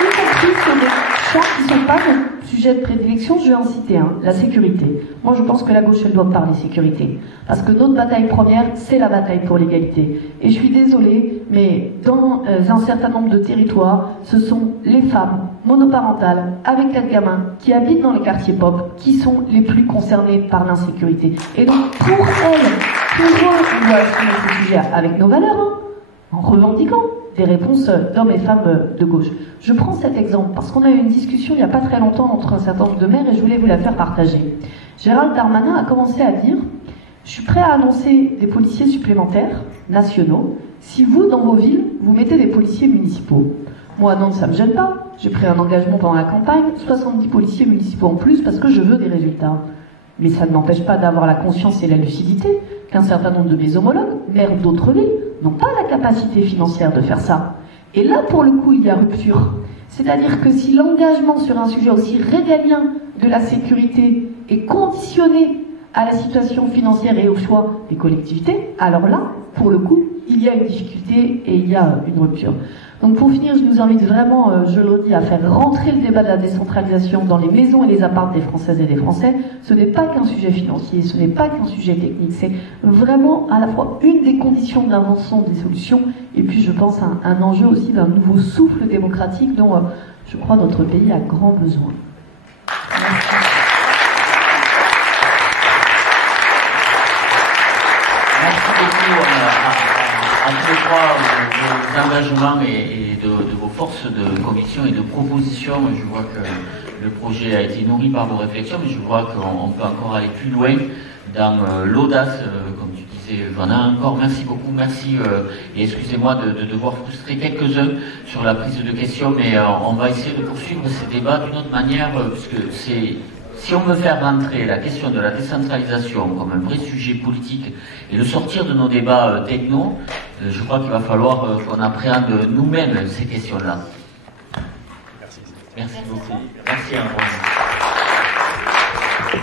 y compris sur des champs qui ne sont pas nos sujets de prédilection. Je vais en citer un, la sécurité. Moi, je pense que la gauche, elle doit parler sécurité. Parce que notre bataille première, c'est la bataille pour l'égalité. Et je suis désolée, mais dans un certain nombre de territoires, ce sont les femmes monoparentales, avec 4 gamins, qui habitent dans les quartiers pop, qui sont les plus concernés par l'insécurité. Et donc, pour elles, toujours, on doit assumer ces sujets avec nos valeurs, en revendiquant des réponses d'hommes et femmes de gauche. Je prends cet exemple parce qu'on a eu une discussion il n'y a pas très longtemps entre un certain nombre de maires et je voulais vous la faire partager. Gérald Darmanin a commencé à dire « Je suis prêt à annoncer des policiers supplémentaires, nationaux, si vous, dans vos villes, vous mettez des policiers municipaux. » Moi, non, ça ne me gêne pas. J'ai pris un engagement pendant la campagne, 70 policiers municipaux en plus parce que je veux des résultats. Mais ça ne m'empêche pas d'avoir la conscience et la lucidité qu'un certain nombre de mes homologues, maires d'autres villes, n'ont pas la capacité financière de faire ça. Et là, pour le coup, il y a rupture. C'est-à-dire que si l'engagement sur un sujet aussi régalien de la sécurité est conditionné à la situation financière et au choix des collectivités, alors là, pour le coup, il y a une difficulté et il y a une rupture. Donc pour finir, je nous invite vraiment, je le dis, à faire rentrer le débat de la décentralisation dans les maisons et les apparts des Françaises et des Français. Ce n'est pas qu'un sujet financier, ce n'est pas qu'un sujet technique, c'est vraiment à la fois une des conditions de l'invention des solutions et puis je pense un enjeu aussi d'un nouveau souffle démocratique dont je crois notre pays a grand besoin. Merci. Merci beaucoup à tous les trois de vos engagements et de vos forces de conviction et de proposition. Je vois que le projet a été nourri par vos réflexions, mais je vois qu'on peut encore aller plus loin dans l'audace, comme tu disais, Joanna. Encore merci beaucoup, merci et excusez-moi de devoir frustrer quelques-uns sur la prise de questions, mais on va essayer de poursuivre ces débats d'une autre manière, puisque c'est... Si on veut faire rentrer la question de la décentralisation comme un vrai sujet politique et le sortir de nos débats techno, je crois qu'il va falloir qu'on appréhende nous-mêmes ces questions-là. Merci beaucoup. Merci à vous.